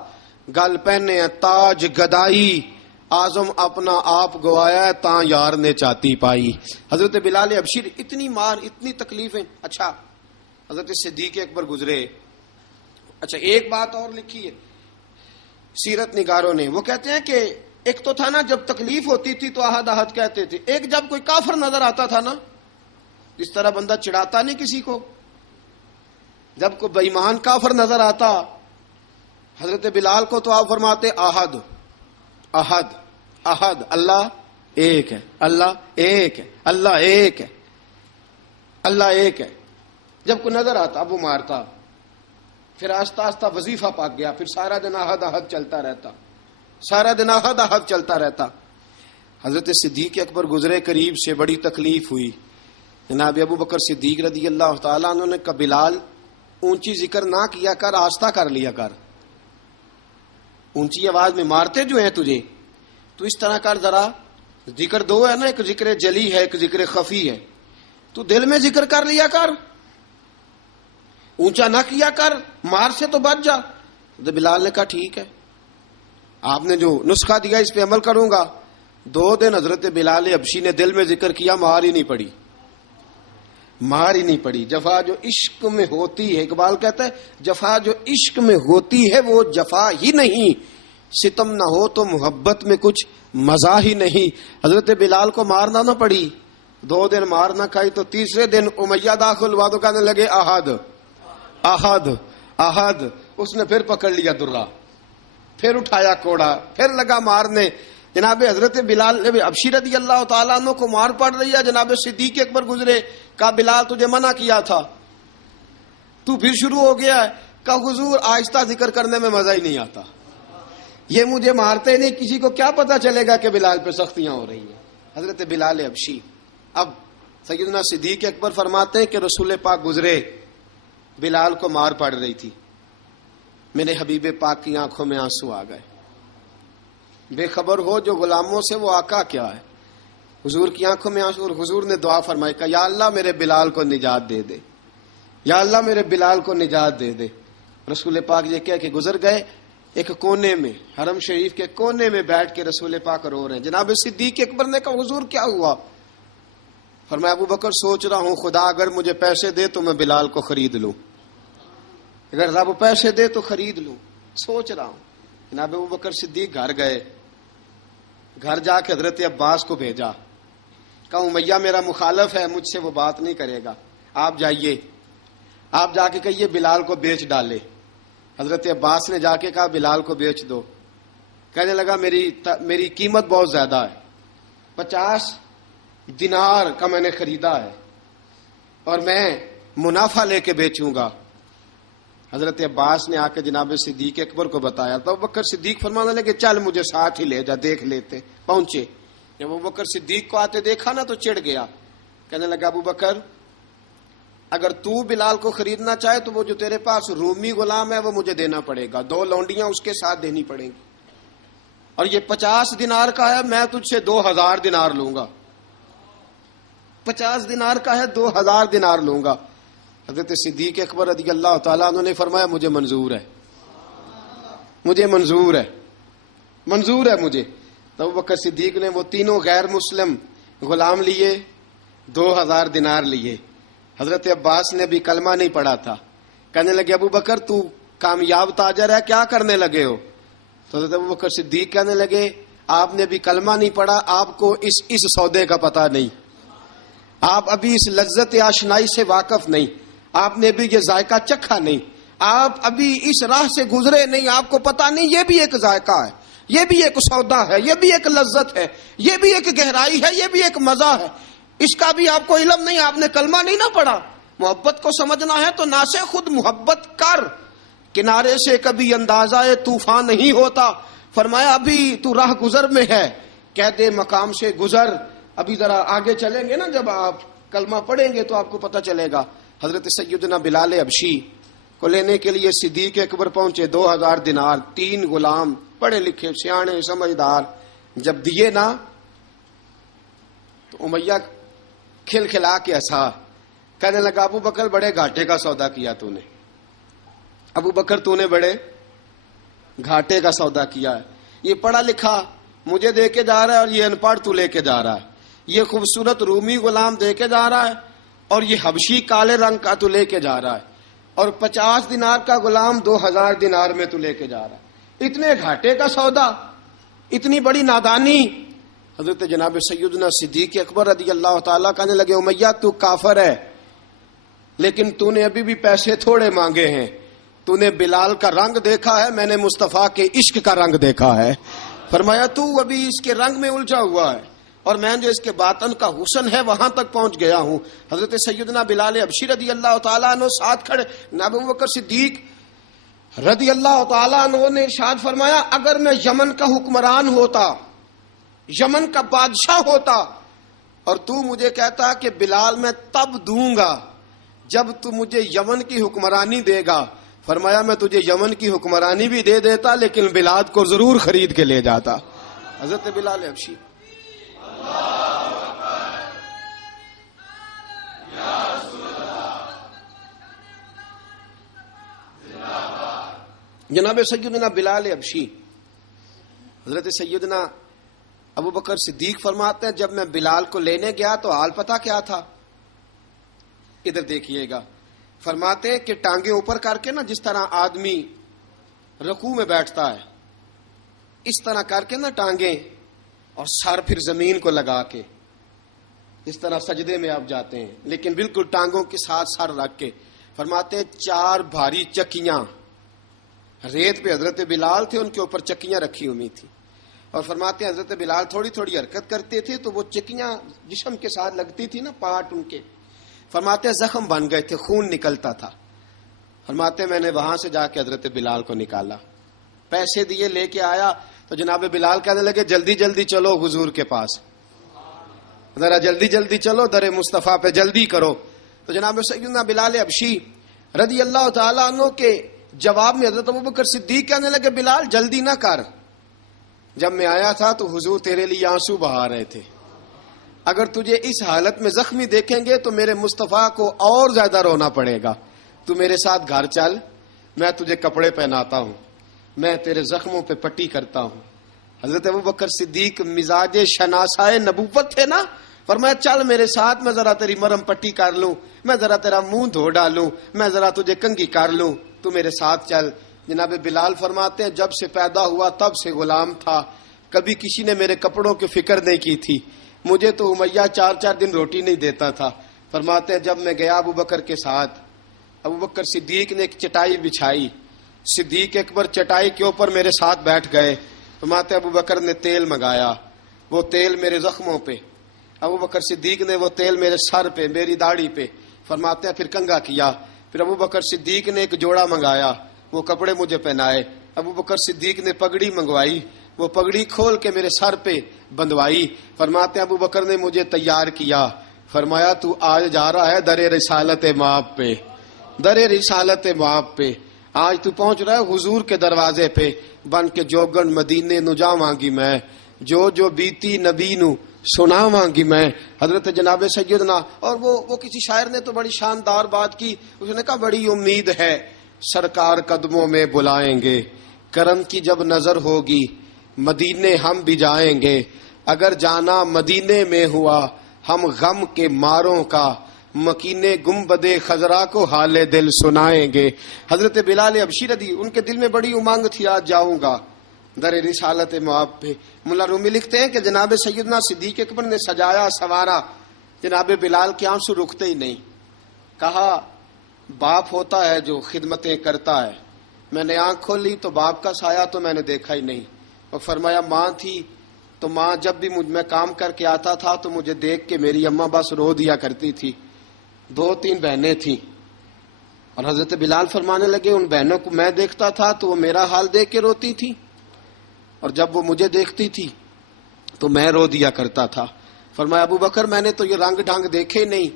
گل پہنے تاج گدائی، آزم اپنا آپ گوایا ہے تاں یار نے چاتی پائی۔ حضرت بلال حبشی اتنی مار اتنی تکلیفیں۔ اچھا حضرت صدیق اکبر گزرے۔ اچھا ایک بات اور لکھی ہے سیرت نگاروں نے، وہ کہتے ہیں کہ ایک تو تھا نا جب تکلیف ہوتی تھی تو احد احد کہتے تھے، ایک جب کوئی کافر نظر آتا تھا نا، اس طرح بندہ چڑھاتا نہیں کسی کو، جب کوئی بے ایمان کافر نظر آتا حضرت بلال کو تو آپ فرماتے احد احد احد، اللہ ایک ہے، اللہ ایک ہے، اللہ ایک ہے، اللہ ایک ہے۔ جب کوئی نظر آتا اب وہ مارتا، پھر آہستہ آہستہ وظیفہ پاک گیا، پھر سارا دن احد احد چلتا رہتا، سارا دن احد احد چلتا رہتا۔ حضرت صدیق اکبر گزرے قریب سے، بڑی تکلیف ہوئی۔ جناب ابو بکر صدیق رضی اللہ تعالیٰ عنہ نے کہا بلال اونچی ذکر نہ کیا کر، آہستہ کر لیا کر، اونچی آواز میں مارتے جو ہیں تجھے تو اس طرح کر، ذرا ذکر دو ہے نا، ایک ذکر جلی ہے ایک ذکر خفی ہے، تو دل میں ذکر کر لیا کر، اونچا نہ کیا کر، مار سے تو بچ جا۔ تو بلال نے کہا ٹھیک ہے، آپ نے جو نسخہ دیا اس پہ عمل کروں گا۔ 2 دن حضرت بلال حبشی نے دل میں ذکر کیا، مار ہی نہیں پڑی، مار ہی نہیں پڑی۔ جفا جو عشق میں ہوتی ہے، اقبال کہتا ہے جفا جو عشق میں ہوتی ہے وہ جفا ہی نہیں، ستم نہ ہو تو محبت میں کچھ مزہ ہی نہیں. حضرت بلال کو مارنا نہ پڑی, 2 دن مار نہ کھائی تو تیسرے دن امیہ داخل ہوا تو کہنے لگے احد احد احد. اس نے پھر پکڑ لیا درہ, پھر اٹھایا کوڑا, پھر لگا مارنے. جناب حضرت بلال نے حبشی رضی اللہ تعالیٰ عنہ کو مار پڑ رہی ہے. جناب صدیق اکبر گزرے, کہا بلال تجھے منع کیا تھا, تو پھر شروع ہو گیا ہے. کہا حضور آہستہ ذکر کرنے میں مزہ ہی نہیں آتا, یہ مجھے مارتے نہیں, کسی کو کیا پتا چلے گا کہ بلال پہ سختیاں ہو رہی ہیں. حضرت بلال حبشی. اب سیدنا صدیق اکبر فرماتے ہیں کہ رسول پاک گزرے, بلال کو مار پڑ رہی تھی, میرے حبیب پاک کی آنکھوں میں آنسو آ گئے. بے خبر ہو جو غلاموں سے وہ آقا کیا ہے. حضور کی آنکھوں میں آنسو, اور حضور نے دعا فرمائی, کہا یا اللہ میرے بلال کو نجات دے دے, یا اللہ میرے بلال کو نجات دے دے. رسول پاک یہ کہہ کے گزر گئے. ایک کونے میں, حرم شریف کے کونے میں بیٹھ کے رسول پاک رو رہے ہیں. جناب صدیق اکبر نے کہا حضور کیا ہوا؟ فرمایا ابو بکر سوچ رہا ہوں خدا اگر مجھے پیسے دے تو میں بلال کو خرید لوں, اگر رب پیسے دے تو خرید لوں, سوچ رہا ہوں. جناب ابو بکر صدیق گھر گئے, گھر جا کے حضرت عباس کو بھیجا, کہا امیہ میرا مخالف ہے, مجھ سے وہ بات نہیں کرے گا, آپ جائیے, آپ جا کے کہیے بلال کو بیچ ڈالے. حضرت عباس نے جا کے کہا بلال کو بیچ دو. کہنے لگا میری قیمت بہت زیادہ ہے, 50 دینار کا میں نے خریدا ہے اور میں منافع لے کے بیچوں گا. حضرت عباس نے آ کے جناب صدیق اکبر کو بتایا تو ابوبکر صدیق فرمانے لگے چل مجھے ساتھ ہی لے جا, دیکھ لیتے. پہنچے, جب ابوبکر صدیق کو آتے دیکھا نا تو چڑ گیا. کہنے لگا ابوبکر اگر تو بلال کو خریدنا چاہے تو وہ جو تیرے پاس رومی غلام ہے وہ مجھے دینا پڑے گا, 2 لونڈیاں اس کے ساتھ دینی پڑیں گی, اور یہ 50 دینار کا ہے, میں تجھ سے 2000 دینار لوں گا. 50 دینار کا ہے, 2000 دینار لوں گا. حضرت صدیق اکبر رضی اللہ تعالیٰ عنہ نے فرمایا مجھے منظور ہے, مجھے منظور ہے, منظور ہے مجھے. تو ابوبکر صدیق نے وہ تینوں غیر مسلم غلام لیے, 2000 دینار لیے. حضرت عباس نے بھی کلمہ نہیں پڑھا تھا. کہنے لگے ابو بکر تو کامیاب تاجر ہے, کیا کرنے لگے ہو؟ تو حضرت ابو بکر صدیق کہنے لگے آپ نے بھی کلمہ نہیں پڑھا, آپ کو اس سودے کا پتہ نہیں, آپ ابھی اس لذت آشنائی سے واقف نہیں, آپ نے بھی یہ ذائقہ چکھا نہیں, آپ ابھی اس راہ سے گزرے نہیں, آپ کو پتہ نہیں یہ بھی ایک ذائقہ ہے, یہ بھی ایک سودا ہے, یہ بھی ایک لذت ہے, یہ بھی ایک گہرائی ہے, یہ بھی ایک مزہ ہے, اس کا بھی آپ کو علم نہیں, آپ نے کلمہ نہیں نہ پڑھا. محبت کو سمجھنا ہے تو نہ سے خود محبت کر, کنارے سے کبھی اندازہ طوفان نہیں ہوتا. فرمایا ابھی تو راہ گزر میں ہے, کہہ دے مقام سے گزر. ابھی ذرا آگے چلیں گے نا, جب آپ کلمہ پڑھیں گے تو آپ کو پتہ چلے گا. حضرت سیدنا بلال حبشی کو لینے کے لیے صدیق اکبر پہنچے, 2000 دینار, 3 غلام پڑھے لکھے سیانے سمجھدار. جب دیے نا تو امیہ کھل کھلا کے ہنسا, کہنے لگا ابو بکر بڑے گھاٹے کا سودا کیا تو نے, ابو بکر تو نے بڑے گھاٹے کا سودا کیا ہے. یہ پڑھا لکھا مجھے دے کے جا رہا ہے اور یہ ان پڑھ تو لے کے جا رہا ہے, یہ خوبصورت رومی غلام دے کے جا رہا ہے اور یہ حبشی کالے رنگ کا تو لے کے جا رہا ہے, اور 50 دینار کا غلام 2000 دینار میں تو لے کے جا رہا ہے. اتنے گھاٹے کا سودا, اتنی بڑی نادانی. حضرت جناب سیدنا صدیق اکبر رضی اللہ تعالیٰ کہنے لگے امیہ تو کافر ہے, لیکن تو نے ابھی بھی پیسے تھوڑے مانگے ہیں, تو نے بلال کا رنگ دیکھا ہے, میں نے مصطفیٰ کے عشق کا رنگ دیکھا ہے. فرمایا تو ابھی اس کے رنگ میں الجھا ہوا ہے, اور میں جو اس کے باطن کا حسن ہے وہاں تک پہنچ گیا ہوں. حضرت سیدنا بلال حبشی رضی اللہ تعالیٰ عنہ ساتھ کھڑے. ابو بکر صدیق رضی اللہ تعالیٰ عنہ نے ارشاد فرمایا اگر میں یمن کا حکمران ہوتا, یمن کا بادشاہ ہوتا, اور تو مجھے کہتا کہ بلال میں تب دوں گا جب تو مجھے یمن کی حکمرانی دے گا, فرمایا میں تجھے یمن کی حکمرانی بھی دے دیتا لیکن بلال کو ضرور خرید کے لے جاتا. حضرت بلال حبشی. جناب سیدنا بلال حبشی, حضرت سیدنا ابو بکر صدیق فرماتے ہیں جب میں بلال کو لینے گیا تو حال پتہ کیا تھا؟ ادھر دیکھیے گا. فرماتے ہیں کہ ٹانگیں اوپر کر کے نا, جس طرح آدمی رکوع میں بیٹھتا ہے اس طرح کر کے نا ٹانگیں اور سر پھر زمین کو لگا کے اس طرح سجدے میں آپ جاتے ہیں، لیکن بالکل ٹانگوں کے ساتھ سر رکھ کے فرماتے ہیں 4 بھاری چکیاں ریت پہ حضرت بلال تھے، ان کے اوپر چکیاں رکھی ہوئی تھی، اور فرماتے ہیں حضرت بلال تھوڑی تھوڑی حرکت کرتے تھے تو وہ چکیاں جسم کے ساتھ لگتی تھی نا، پارٹ ان کے، فرماتے ہیں زخم بن گئے تھے، خون نکلتا تھا۔ فرماتے ہیں میں نے وہاں سے جا کے حضرت بلال کو نکالا، پیسے دیے، لے کے آیا تو جناب بلال کہنے لگے جلدی جلدی چلو حضور کے پاس، ذرا جلدی جلدی چلو در مصطفیٰ پہ جلدی کرو۔ تو جناب سیدنا بلال حبشی رضی اللہ تعالیٰ عنہ کے جواب میں حضرت ابوبکر صدیق کہنے لگے بلال جلدی نہ کر، جب میں آیا تھا تو حضور تیرے لیے آنسو بہا رہے تھے، اگر تجھے اس حالت میں زخمی دیکھیں گے تو میرے مصطفیٰ کو اور زیادہ رونا پڑے گا، تو میرے ساتھ گھر چل، میں تجھے کپڑے پہناتا ہوں، میں تیرے زخموں پہ پٹی کرتا ہوں۔ حضرت ابوبکر صدیق مزاج شناسائے نبوت تھے نا، فرمایا چل میرے ساتھ، میں ذرا تیری مرم پٹی کر لوں، میں ذرا تیرا منہ دھو ڈالوں، میں ذرا تجھے کنگھی کر لوں، تو میرے ساتھ چل۔ جناب بلال فرماتے ہیں جب سے پیدا ہوا تب سے غلام تھا، کبھی کسی نے میرے کپڑوں کی فکر نہیں کی تھی، مجھے تو امیہ 4 دن روٹی نہیں دیتا تھا۔ فرماتے ہیں جب میں گیا ابوبکر کے ساتھ، ابوبکر صدیق نے ایک چٹائی بچھائی، صدیق اکبر چٹائی کے اوپر میرے ساتھ بیٹھ گئے۔ فرماتے ابوبکر نے تیل منگایا، وہ تیل میرے زخموں پہ، ابوبکر صدیق نے وہ تیل میرے سر پہ، میری داڑھی پہ، فرماتے ہیں پھر کنگھا کیا، پھر ابوبکر صدیق نے ایک جوڑا منگایا، وہ کپڑے مجھے پہنائے، ابوبکر صدیق نے پگڑی منگوائی، وہ پگڑی کھول کے میرے سر پہ بندھوائی۔ فرماتے ہیں ابوبکر نے مجھے تیار کیا، فرمایا تو آج جا رہا ہے در رسالت مآب پہ، در رسالت مآب پہ، آج تو پہنچ رہا ہے حضور کے دروازے پہ، بن کے جوگن مدینے نو جاواں گی میں، جو بیتی نبی نو سناواں گی میں۔ حضرت جناب سیدنا، اور وہ کسی شاعر نے تو بڑی شاندار بات کی، اس نے کہا بڑی امید ہے سرکار قدموں میں بلائیں گے، کرم کی جب نظر ہوگی مدینے ہم بھی جائیں گے، اگر جانا مدینے میں ہوا ہم غم کے ماروں کا، مکینے گنبد خضرا کو حال دل سنائیں گے۔ حضرت بلال حبشی رضی ان کے دل میں بڑی امنگ تھی، آج جاؤں گا در رسالت مآب پہ۔ ملا رومی لکھتے ہیں کہ جناب سیدنا صدیق اکبر نے سجایا سوارا، جناب بلال کے آنسو رکتے ہی نہیں، کہا باپ ہوتا ہے جو خدمتیں کرتا ہے، میں نے آنکھ کھولی تو باپ کا سایہ تو میں نے دیکھا ہی نہیں، اور فرمایا ماں تھی تو ماں جب بھی میں کام کر کے آتا تھا تو مجھے دیکھ کے میری اماں بس رو دیا کرتی تھی، 2-3 بہنیں تھیں، اور حضرت بلال فرمانے لگے ان بہنوں کو میں دیکھتا تھا تو وہ میرا حال دیکھ کے روتی تھی، اور جب وہ مجھے دیکھتی تھی تو میں رو دیا کرتا تھا۔ فرمایا ابوبکر میں نے تو یہ رنگ ڈھنگ دیکھے نہیں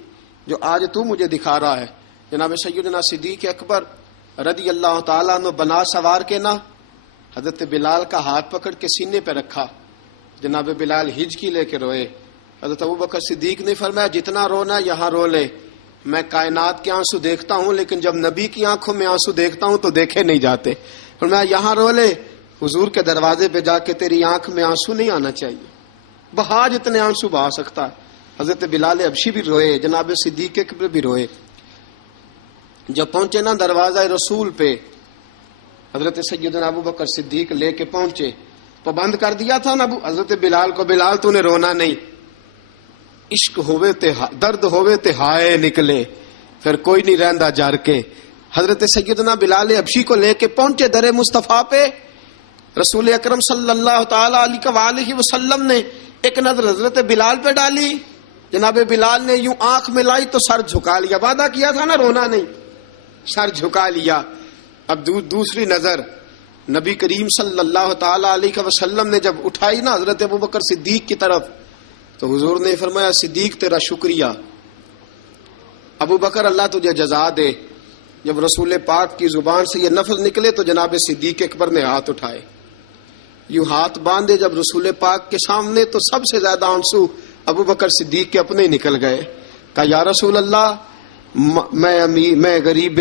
جو آج تو مجھے دکھا رہا ہے۔ جناب سیدنا صدیق اکبر رضی اللہ تعالیٰ عنہ بنا سوار کے نا حضرت بلال کا ہاتھ پکڑ کے سینے پہ رکھا، جناب بلال ہجکی لے کے روئے۔ حضرت ابوبکر صدیق نے فرمایا جتنا رونا یہاں رو لے، میں کائنات کے آنسو دیکھتا ہوں لیکن جب نبی کی آنکھوں میں آنسو دیکھتا ہوں تو دیکھے نہیں جاتے، فرمایا یہاں رو لے، حضور کے دروازے پہ جا کے تیری آنکھ میں آنسو نہیں آنا چاہیے، بہا جتنے آنسو بہا سکتا ہے۔ حضرت بلال حبشی بھی روئے، جناب صدیق اکبر بھی روئے۔ جب پہنچے نا دروازہ رسول پہ، حضرت سیدنا ابوبکر صدیق لے کے پہنچے، پابند کر دیا تھا نا حضرت بلال کو، بلال تو نے رونا نہیں، عشق ہوئے تے درد ہوئے تے ہائے نکلے، پھر کوئی نہیں رہندا جار کے۔ حضرت سیدنا بلال حبشی کو لے کے پہنچے در مصطفیٰ پہ، رسول اکرم صلی اللہ تعالی علیہ وسلم نے ایک نظر حضرت بلال پہ ڈالی، جناب بلال نے یوں آنکھ ملائی تو سر جھکا لیا، وعدہ کیا تھا نا رونا نہیں، سر جھکا لیا۔ اب دوسری نظر نبی کریم صلی اللہ تعالی علیہ وسلم نے جب اٹھائی نا حضرت ابوبکر صدیق کی طرف، تو حضور نے فرمایا صدیق تیرا شکریہ، ابوبکر اللہ تجھے جزا دے۔ جب رسول پاک کی زبان سے یہ لفظ نکلے تو جناب صدیق اکبر نے ہاتھ اٹھائے، یوں ہاتھ باندھے جب رسول پاک کے سامنے، تو سب سے زیادہ آنسو ابوبکر صدیق کے اپنے نکل گئے۔ کہا یا رسول اللہ میں غریب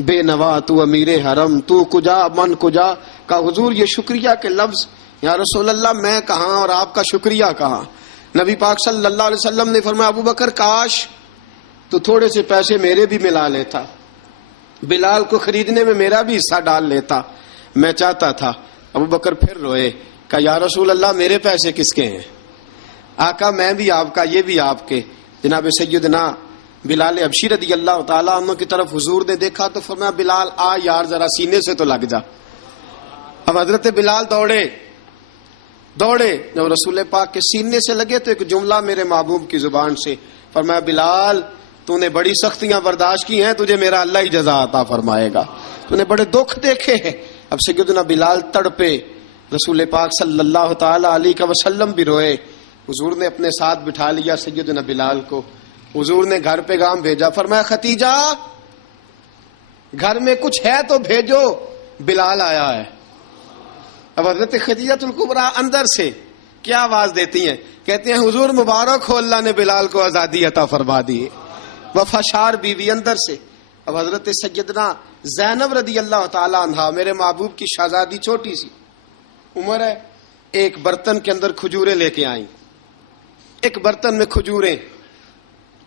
بے نوا، تو امیر حرم، تو کجا من کجا۔ کہا حضور یہ شکریہ کے لفظ، یا رسول اللہ میں کہاں اور آپ کا شکریہ کہاں۔ نبی پاک صلی اللہ علیہ وسلم نے فرمایا ابوبکر کاش تو تھوڑے سے پیسے میرے بھی ملا لیتا، بلال کو خریدنے میں میرا بھی حصہ ڈال لیتا، میں چاہتا تھا۔ ابوبکر پھر روئے، کہا یا رسول اللہ میرے پیسے کس کے ہیں؟ آقا میں بھی آپ کا، یہ بھی آپ کے۔ جناب سیدنا بلال حبشی رضی اللہ تعالیٰ عنہ کی طرف حضور نے دیکھا تو فرمایا بلال آ یار ذرا سینے سے تو لگ جا۔ اب حضرت بلال دوڑے، جب رسول پاک کے سینے سے لگے تو ایک جملہ میرے محبوب کی زبان سے فرمایا بلال تو نے بڑی سختیاں برداشت کی ہیں، تجھے میرا اللہ ہی جزا عطا فرمائے گا، تو نے بڑے دکھ دیکھے ہیں۔ اب سیدنا بلال تڑپے، رسول پاک صلی اللہ تعالی علیہ وسلم بھی روئے۔ حضور نے اپنے ساتھ بٹھا لیا سیدنا بلال کو، حضور نے گھر پیغام بھیجا، فرمایا ختیجہ گھر میں کچھ ہے تو بھیجو، بلال آیا ہے۔ اب حضرت خدیجہ الکبریٰ اندر سے کیا آواز دیتی ہیں؟ کہتے ہیں حضور مبارک ہو، اللہ نے بلال کو آزادی عطا فرما دی۔ وفاشار بیوی اندر سے۔ اب حضرت سیدنا زینب رضی اللہ تعالی عنہا میرے محبوب کی شہزادی، چھوٹی سی عمر ہے، ایک برتن کے اندر کھجوریں لے کے آئیں، ایک برتن میں کھجوریں۔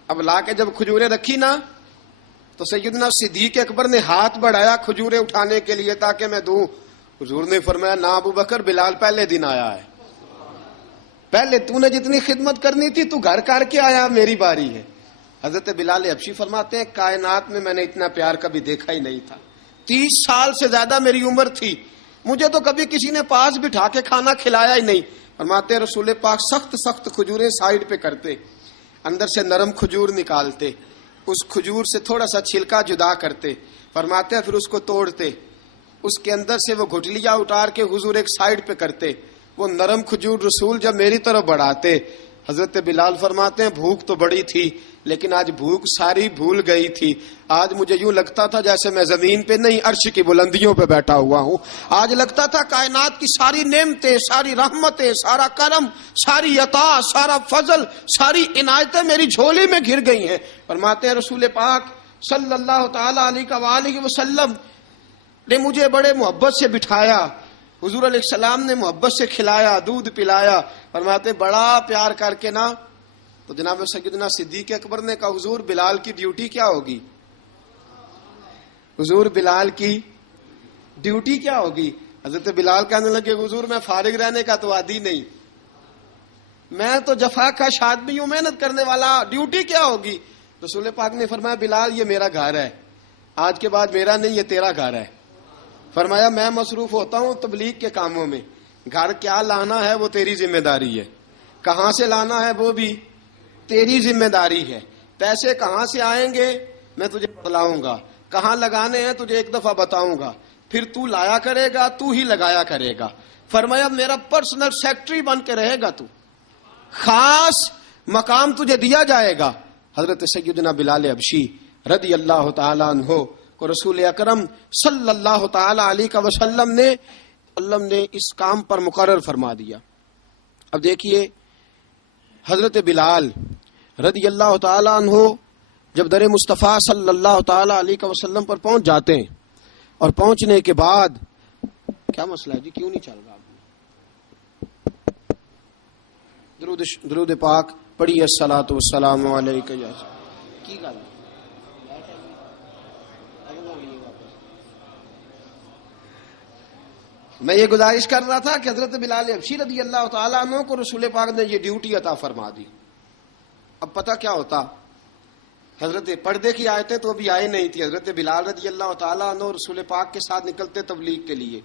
اب لا کے جب کھجوریں رکھی نا تو سیدنا صدیق اکبر نے ہاتھ بڑھایا کھجوریں اٹھانے کے لیے تاکہ میں دوں۔ حضور نے فرمایا نہ ابو بکر، بلال پہلے دن آیا ہے، پہلے تو نے جتنی خدمت کرنی تھی تو گھر کر کے آیا، میری باری ہے۔ حضرت بلال حبشی فرماتے ہیں کائنات میں میں نے اتنا پیار کبھی دیکھا ہی نہیں تھا، 30 سال سے زیادہ میری عمر تھی، مجھے تو کبھی کسی نے پاس بٹھا کے کھانا کھلایا ہی نہیں۔ فرماتے رسول پاک سخت کھجوریں سائیڈ پہ کرتے، اندر سے نرم کھجور نکالتے، اس کھجور سے تھوڑا سا چھلکا جدا کرتے، فرماتے پھر اس کو توڑتے، اس کے اندر سے وہ گھٹلیاں اتار کے حضور ایک سائیڈ پہ کرتے، وہ نرم کھجور رسول جب میری طرف بڑھاتے، حضرت بلال فرماتے ہیں بھوک تو بڑی تھی لیکن آج بھوک ساری بھول گئی تھی، آج مجھے یوں لگتا تھا جیسے میں زمین پہ نہیں عرش کی بلندیوں پہ بیٹھا ہوا ہوں، آج لگتا تھا کائنات کی ساری نعمتیں، ساری رحمتیں، سارا کرم، ساری عطا، سارا فضل، ساری عنایتیں میری جھولی میں گر گئی ہیں۔ فرماتے ہیں رسول پاک صلی اللہ تعالی علیہ وآلہ وسلم نے مجھے بڑے محبت سے بٹھایا، حضور علیہ السلام نے محبت سے کھلایا، دودھ پلایا، فرماتے بڑا پیار کر کے نا تو جناب سیدنا صدیق اکبر نے کہا حضور بلال کی ڈیوٹی کیا ہوگی؟ حضور بلال کی ڈیوٹی کیا ہوگی؟ حضرت بلال کہنے لگے حضور میں فارغ رہنے کا تو عادی نہیں، میں تو جفا کش آدمی ہوں، محنت کرنے والا، ڈیوٹی کیا ہوگی؟ رسول پاک نے فرمایا بلال یہ میرا گھر ہے، آج کے بعد میرا نہیں یہ تیرا گھر ہے۔ فرمایا میں مصروف ہوتا ہوں تبلیغ کے کاموں میں، گھر کیا لانا ہے وہ تیری ذمہ داری ہے، کہاں سے لانا ہے وہ بھی تیری ذمہ داری ہے، پیسے کہاں سے آئیں گے میں تجھے بتلاؤں گا، کہاں لگانے ہیں تجھے ایک دفعہ بتاؤں گا، پھر تو لایا کرے گا، تو ہی لگایا کرے گا۔ فرمایا میرا پرسنل سیکٹری بن کے رہے گا، تو خاص مقام تجھے دیا جائے گا۔ حضرت سیدنا بلال حبشی رضی اللہ تعالیٰ عنہ کو رسول اکرم صلی اللہ تعالی علیہ وسلم نے اس کام پر مقرر فرما دیا۔ اب دیکھیے حضرت بلال رضی اللہ تعالی عنہ جب در مصطفیٰ صلی اللہ تعالی علیہ وسلم پر پہنچ جاتے ہیں اور پہنچنے کے بعد کیا مسئلہ ہے جی، کیوں نہیں چل رہا؟ درود پاک پڑھیے الصلاۃ والسلام علیکہ یا کی گل میں یہ گزارش کر رہا تھا کہ حضرت بلال حبشی رضی اللہ تعالیٰ عنہ کو رسول پاک نے یہ ڈیوٹی عطا فرما دی۔ اب پتہ کیا ہوتا، حضرت پردے کی آیتیں تو ابھی آئی نہیں تھی، حضرت بلال رضی اللہ تعالیٰ عنہ رسول پاک کے ساتھ نکلتے تبلیغ کے لیے،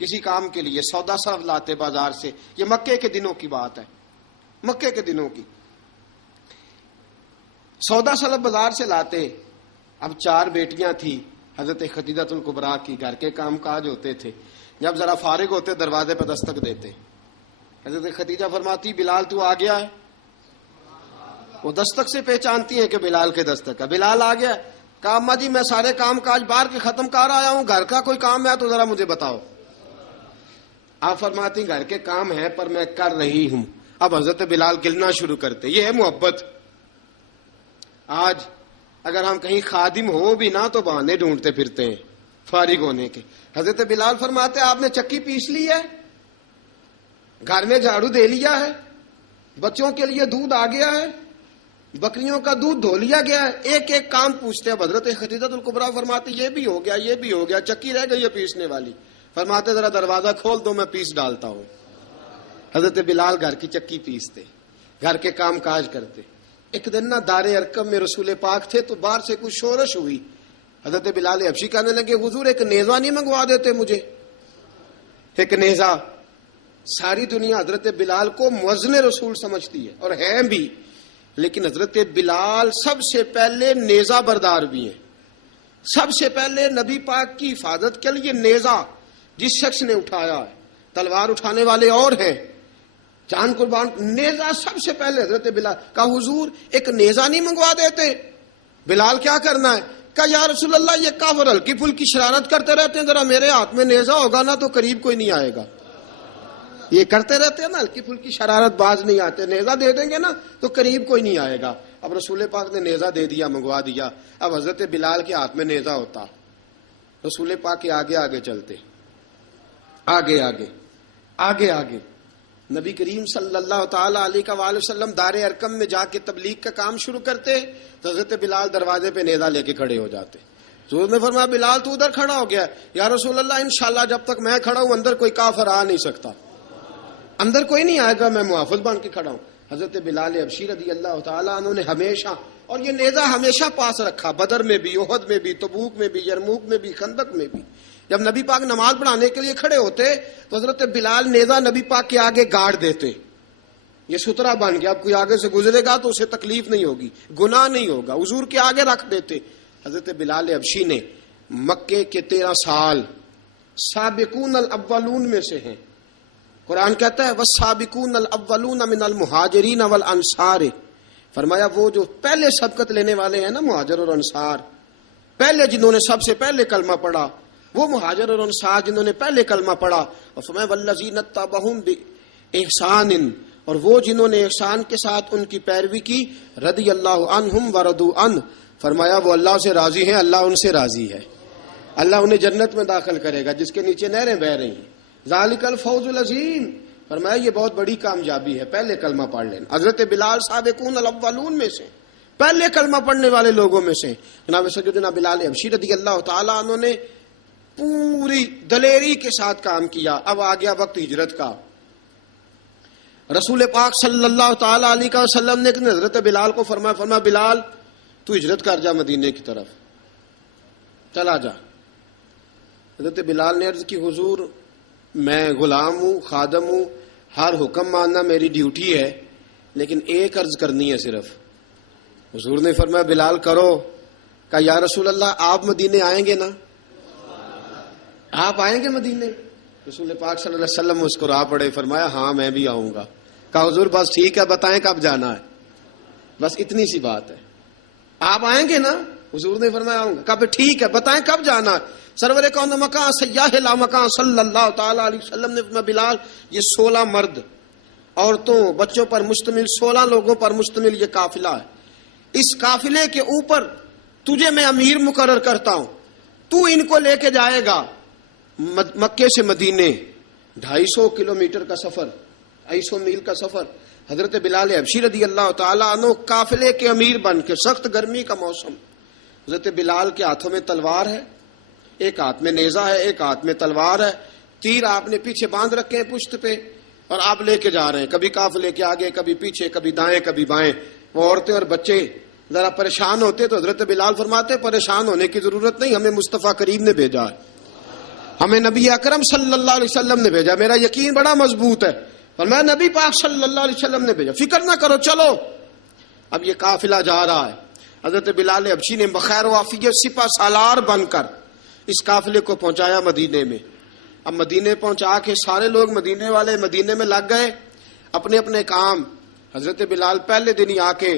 کسی کام کے لیے، سودا صرف لاتے بازار سے، یہ مکے کے دنوں کی بات ہے، مکے کے دنوں کی سودا صرف بازار سے لاتے۔ اب 4 بیٹیاں تھیں حضرت خدیجہ الکبریٰ کی، گھر کے کام کاج ہوتے تھے، جب ذرا فارغ ہوتے دروازے پہ دستک دیتے، حضرت خدیجہ فرماتی بلال تو آ گیا ہے، وہ دستک سے پہچانتی ہیں کہ بلال کے دستک ہے، بلال آ گیا۔ کہا اماں جی میں سارے کام کاج باہر کے ختم کر آیا ہوں، گھر کا کوئی کام ہے تو ذرا مجھے بتاؤ۔ آپ فرماتی گھر کے کام ہیں پر میں کر رہی ہوں۔ اب حضرت بلال گلنا شروع کرتے، یہ ہے محبت۔ آج اگر ہم کہیں خادم ہو بھی نہ تو بہانے ڈھونڈتے پھرتے ہیں فارغ ہونے کے۔ حضرت بلال فرماتے آپ نے چکی پیس لی ہے، گھر میں جھاڑو دے لیا ہے، بچوں کے لیے دودھ آ گیا ہے، بکریوں کا دودھ دھو لیا گیا ہے، ایک ایک کام پوچھتے ہیں۔ حضرت خدیجہ الکبریٰ فرماتے یہ بھی ہو گیا، یہ بھی ہو گیا، چکی رہ گئی ہے پیسنے والی۔ فرماتے ذرا دروازہ کھول دو میں پیس ڈالتا ہوں۔ حضرت بلال گھر کی چکی پیستے، گھر کے کام کاج کرتے. ایک دن نا دار ارقم میں رسول پاک تھے تو باہر سے کچھ شورش ہوئی. حضرت بلال حبشی کہنے لگے حضور ایک نیزہ نہیں منگوا دیتے مجھے؟ ایک نیزہ. ساری دنیا حضرت بلال کو مؤذن رسول سمجھتی ہے اور ہیں بھی، لیکن حضرت بلال سب سے پہلے نیزہ بردار بھی ہیں. سب سے پہلے نبی پاک کی حفاظت کے لیے نیزہ جس شخص نے اٹھایا ہے، تلوار اٹھانے والے اور ہیں، جان قربان. نیزہ سب سے پہلے حضرت بلال. کہا حضور ایک نیزہ نہیں منگوا دیتے؟ بلال کیا کرنا ہے؟ کہا یا رسول اللہ یہ کافر ہلکی پھلکی شرارت کرتے رہتے ہیں، ذرا میرے ہاتھ میں نیزہ ہوگا نا تو قریب کوئی نہیں آئے گا. یہ کرتے رہتے ہیں نا ہلکی پھلکی شرارت، باز نہیں آتے. نیزہ دے دیں گے نا تو قریب کوئی نہیں آئے گا. اب رسول پاک نے نیزہ دے دیا، منگوا دیا. اب حضرت بلال کے ہاتھ میں نیزہ ہوتا، رسول پاک کے آگے آگے چلتے، آگے آگے آگے آگے. نبی کریم صلی اللہ تعالی علیہ وآلہ وسلم دار ارقم میں جا کے تبلیغ کا کام شروع کرتے تو حضرت بلال دروازے پہ نیزہ لے کے کھڑے ہو جاتے. حضور نے فرمایا بلال تو ادھر کھڑا ہو گیا. یا رسول اللہ انشاءاللہ جب تک میں کھڑا ہوں اندر کوئی کافر آ نہیں سکتا، اندر کوئی نہیں آئے گا، میں محافظ بن کے کھڑا ہوں. حضرت بلال حبشی رضی اللہ تعالیٰ عنہ نے ہمیشہ، اور یہ نیزہ ہمیشہ پاس رکھا، بدر میں بھی، احد میں بھی، تبوک میں بھی، یرموک میں بھی، خندق میں بھی. جب نبی پاک نماز پڑھانے کے لیے کھڑے ہوتے تو حضرت بلال نیزہ نبی پاک کے آگے گاڑ دیتے. یہ سترا بن گیا، اب کوئی آگے سے گزرے گا تو اسے تکلیف نہیں ہوگی، گناہ نہیں ہوگا. حضور کے آگے رکھ دیتے. حضرت بلال حبشی نے مکے کے 13 سال سابقون الاولون میں سے ہیں. قرآن کہتا ہے والسابقون الاولون من المہاجرین والانصار. فرمایا وہ جو پہلے سبقت لینے والے ہیں نا مہاجر اور انصار، پہلے جنہوں نے سب سے پہلے کلمہ پڑھا، وہ مہاجر اور انصار جنہوں نے پہلے کلمہ پڑھا. اور فرمایا والذین اتبعوہم باحسان، اور وہ جنہوں نے احسان کے ساتھ ان کی پیروی کی، رضی اللہ عنہم ورضوا عنہ. فرمایا وہ اللہ سے راضی ہیں، اللہ ان سے راضی ہے. اللہ انہیں جنت میں داخل کرے گا جس کے نیچے نہریں بہہ رہی ہیں. ذالک الفوز العظیم. فرمایا یہ بہت بڑی کامیابی ہے پہلے کلمہ پڑھ لینا. حضرت بلال سابقون الاولون میں سے، پہلے کلمہ پڑھنے والے لوگوں میں سے. جناب سیدنا بلال حبشی رضی اللہ تعالیٰ عنہ نے پوری دلیری کے ساتھ کام کیا. اب آ گیا وقت ہجرت کا. رسول پاک صلی اللہ تعالی علیہ وسلم نے حضرت بلال کو فرمایا بلال تو ہجرت کر جا مدینے کی طرف، چلا جا. حضرت بلال نے عرض کی حضور میں غلام ہوں، خادم ہوں، ہر حکم ماننا میری ڈیوٹی ہے، لیکن ایک عرض کرنی ہے صرف. حضور نے فرمایا بلال کرو. کہا یا رسول اللہ آپ مدینے آئیں گے نا؟ آپ آئیں گے مدینے؟ رسول پاک صلی اللہ علیہ وسلم مسکرا پڑے، فرمایا ہاں میں بھی آؤں گا. کہا حضور بس ٹھیک ہے، بتائیں کب جانا ہے، بس اتنی سی بات ہے. آپ آئیں گے نا؟ حضور نے فرمایا آؤں گا. کہا ٹھیک ہے بتائیں کب جانا ہے. سرور کون مکان سیاح لا مکان صلی اللہ تعالی علیہ وسلم نے فرمایا بلال یہ 16 مرد عورتوں بچوں پر مشتمل 16 لوگوں پر مشتمل یہ قافلہ ہے. اس قافلے کے اوپر تجھے میں امیر مقرر کرتا ہوں، تو ان کو لے کے جائے گا مکے سے مدینے. 250 کلومیٹر کا سفر، 250 میل کا سفر. حضرت بلال حبشی رضی اللہ تعالیٰ عنہ قافلے کے امیر بن کے، سخت گرمی کا موسم. حضرت بلال کے ہاتھوں میں تلوار ہے، ایک ہاتھ میں نیزہ ہے، ایک ہاتھ میں تلوار ہے. تیر آپ نے پیچھے باندھ رکھے ہیں پشت پہ، اور آپ لے کے جا رہے ہیں، کبھی قافلے کے آگے، کبھی پیچھے، کبھی دائیں کبھی بائیں. وہ عورتیں اور بچے ذرا پریشان ہوتے تو حضرت بلال فرماتے پریشان ہونے کی ضرورت نہیں، ہمیں مصطفیٰ کریم نے بھیجا ہے، ہمیں نبی اکرم صلی اللہ علیہ وسلم نے بھیجا. میرا یقین بڑا مضبوط ہے، اور میں نبی پاک صلی اللہ علیہ وسلم نے بھیجا، فکر نہ کرو چلو. اب یہ قافلہ جا رہا ہے. حضرت بلال حبشی نے بخیر و عافیت سپہ سالار بن کر اس قافلے کو پہنچایا مدینے میں. اب مدینے پہنچا کے سارے لوگ مدینے والے مدینے میں لگ گئے اپنے اپنے کام. حضرت بلال پہلے دن ہی آ کے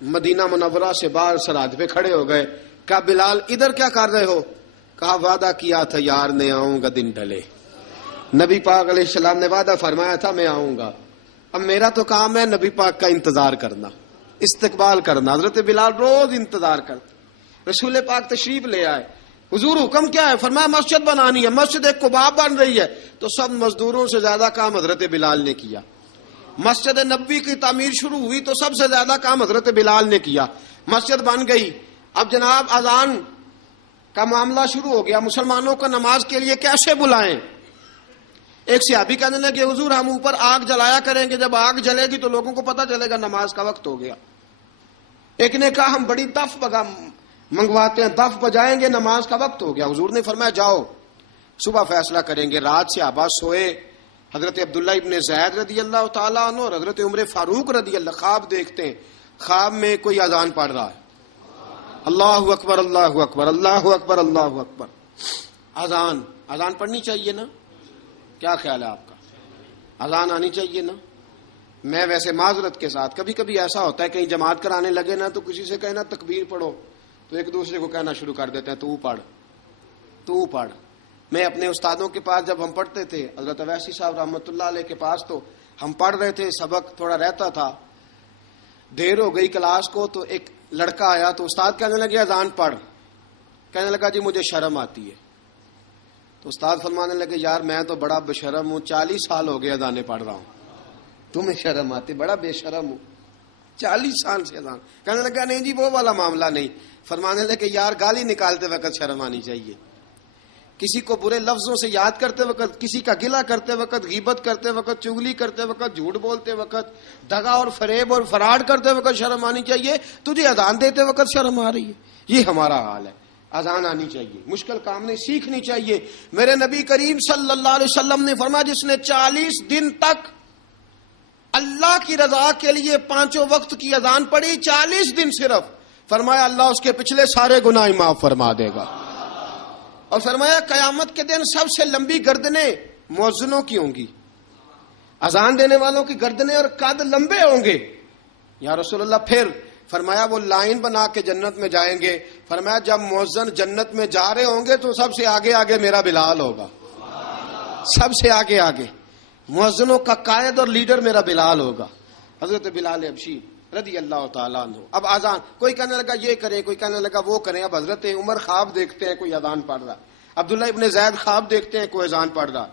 مدینہ منورہ سے باہر سرحد پہ کھڑے ہو گئے. کہا بلال ادھر کیا کر رہے ہو؟ کہا وعدہ کیا تھا یار نے آؤں گا دن ڈھلے. نبی پاک علیہ السلام نے وعدہ فرمایا تھا میں آؤں گا. اب میرا تو کام ہے نبی پاک کا انتظار کرنا، استقبال کرنا. حضرت بلال روز انتظار کرتے. رسول پاک تشریف لے آئے. حضور حکم کیا ہے؟ فرمایا مسجد بنانی ہے. مسجد ایک قباء بن رہی ہے. تو سب مزدوروں سے زیادہ کام حضرت بلال نے کیا. مسجد نبوی کی تعمیر شروع ہوئی تو سب سے زیادہ کام حضرت بلال نے کیا. مسجد بن گئی. اب جناب اذان کا معاملہ شروع ہو گیا. مسلمانوں کو نماز کے لیے کیسے بلائیں؟ ایک صحابی کہنے لگے حضور ہم اوپر آگ جلایا کریں گے، جب آگ جلے گی تو لوگوں کو پتہ چلے گا نماز کا وقت ہو گیا۔ ایک نے کہا ہم بڑی دف منگواتے ہیں، دف بجائیں گے، نماز کا وقت ہو گیا۔ حضور نے فرمایا جاؤ صبح فیصلہ کریں گے۔ رات صحابہ سوئے، حضرت عبداللہ ابن زید رضی اللہ تعالیٰ عنہ اور حضرت عمر فاروق رضی اللہ خواب دیکھتے ہیں، خواب میں کوئی اذان پڑھ رہا ہے، اللہ اکبر اللہ اکبر اللہ اکبر اللہ اکبر۔ اذان پڑھنی چاہیے نا؟ کیا خیال ہے آپ کا؟ اذان آنی چاہیے نا؟ میں ویسے معذرت کے ساتھ کبھی کبھی ایسا ہوتا ہے کہیں جماعت کرانے لگے نا تو کسی سے کہنا تکبیر پڑھو تو ایک دوسرے کو کہنا شروع کر دیتے ہیں تو پڑھ۔ میں اپنے استادوں کے پاس جب ہم پڑھتے تھے، حضرت اویسی صاحب رحمۃ اللہ علیہ کے پاس، تو ہم پڑھ رہے تھے، سبق تھوڑا رہتا تھا، دیر ہو گئی کلاس کو، تو ایک لڑکا آیا تو استاد کہنے لگے اذان پڑھ، کہنے لگا جی مجھے شرم آتی ہے۔ تو استاد فرمانے لگے یار میں تو بڑا بے شرم ہوں، 40 سال ہو گئے اذانیں پڑھ رہا ہوں، تمہیں شرم آتی؟ بڑا بے شرم ہوں، 40 سال سے اذان۔ کہنے لگا نہیں جی وہ والا معاملہ نہیں۔ فرمانے لگے یار گالی نکالتے وقت شرم آنی چاہیے، کسی کو برے لفظوں سے یاد کرتے وقت، کسی کا گلہ کرتے وقت، غیبت کرتے وقت، چغلی کرتے وقت، جھوٹ بولتے وقت، دغا اور فریب اور فراڈ کرتے وقت شرم آنی چاہیے، تجھے اذان دیتے وقت شرم آ رہی ہے۔ یہ ہمارا حال ہے۔ اذان آنی چاہیے، مشکل کام نہیں، سیکھنی چاہیے۔ میرے نبی کریم صلی اللہ علیہ وسلم نے فرمایا جس نے 40 دن تک اللہ کی رضا کے لیے 5 وقت کی اذان پڑھی، 40 دن صرف، فرمایا اللہ اس کے پچھلے سارے گناہ معاف فرما دے گا۔ اور فرمایا قیامت کے دن سب سے لمبی گردنیں مؤذنوں کی ہوں گی، اذان دینے والوں کی گردنیں اور قد لمبے ہوں گے۔ یا رسول اللہ پھر فرمایا وہ لائن بنا کے جنت میں جائیں گے۔ فرمایا جب مؤذن جنت میں جا رہے ہوں گے تو سب سے آگے آگے میرا بلال ہوگا، سب سے آگے آگے مؤذنوں کا قائد اور لیڈر میرا بلال ہوگا، حضرت بلال حبشی رضی اللہ تعالیٰ عنہ۔ اب اذان کوئی کہنے لگا یہ کریں، کوئی کہنے لگا وہ کریں۔ اب حضرت عمر خواب دیکھتے ہیں کوئی اذان پڑھ رہا، عبداللہ ابن زید خواب دیکھتے ہیں کوئی اذان پڑھ رہا۔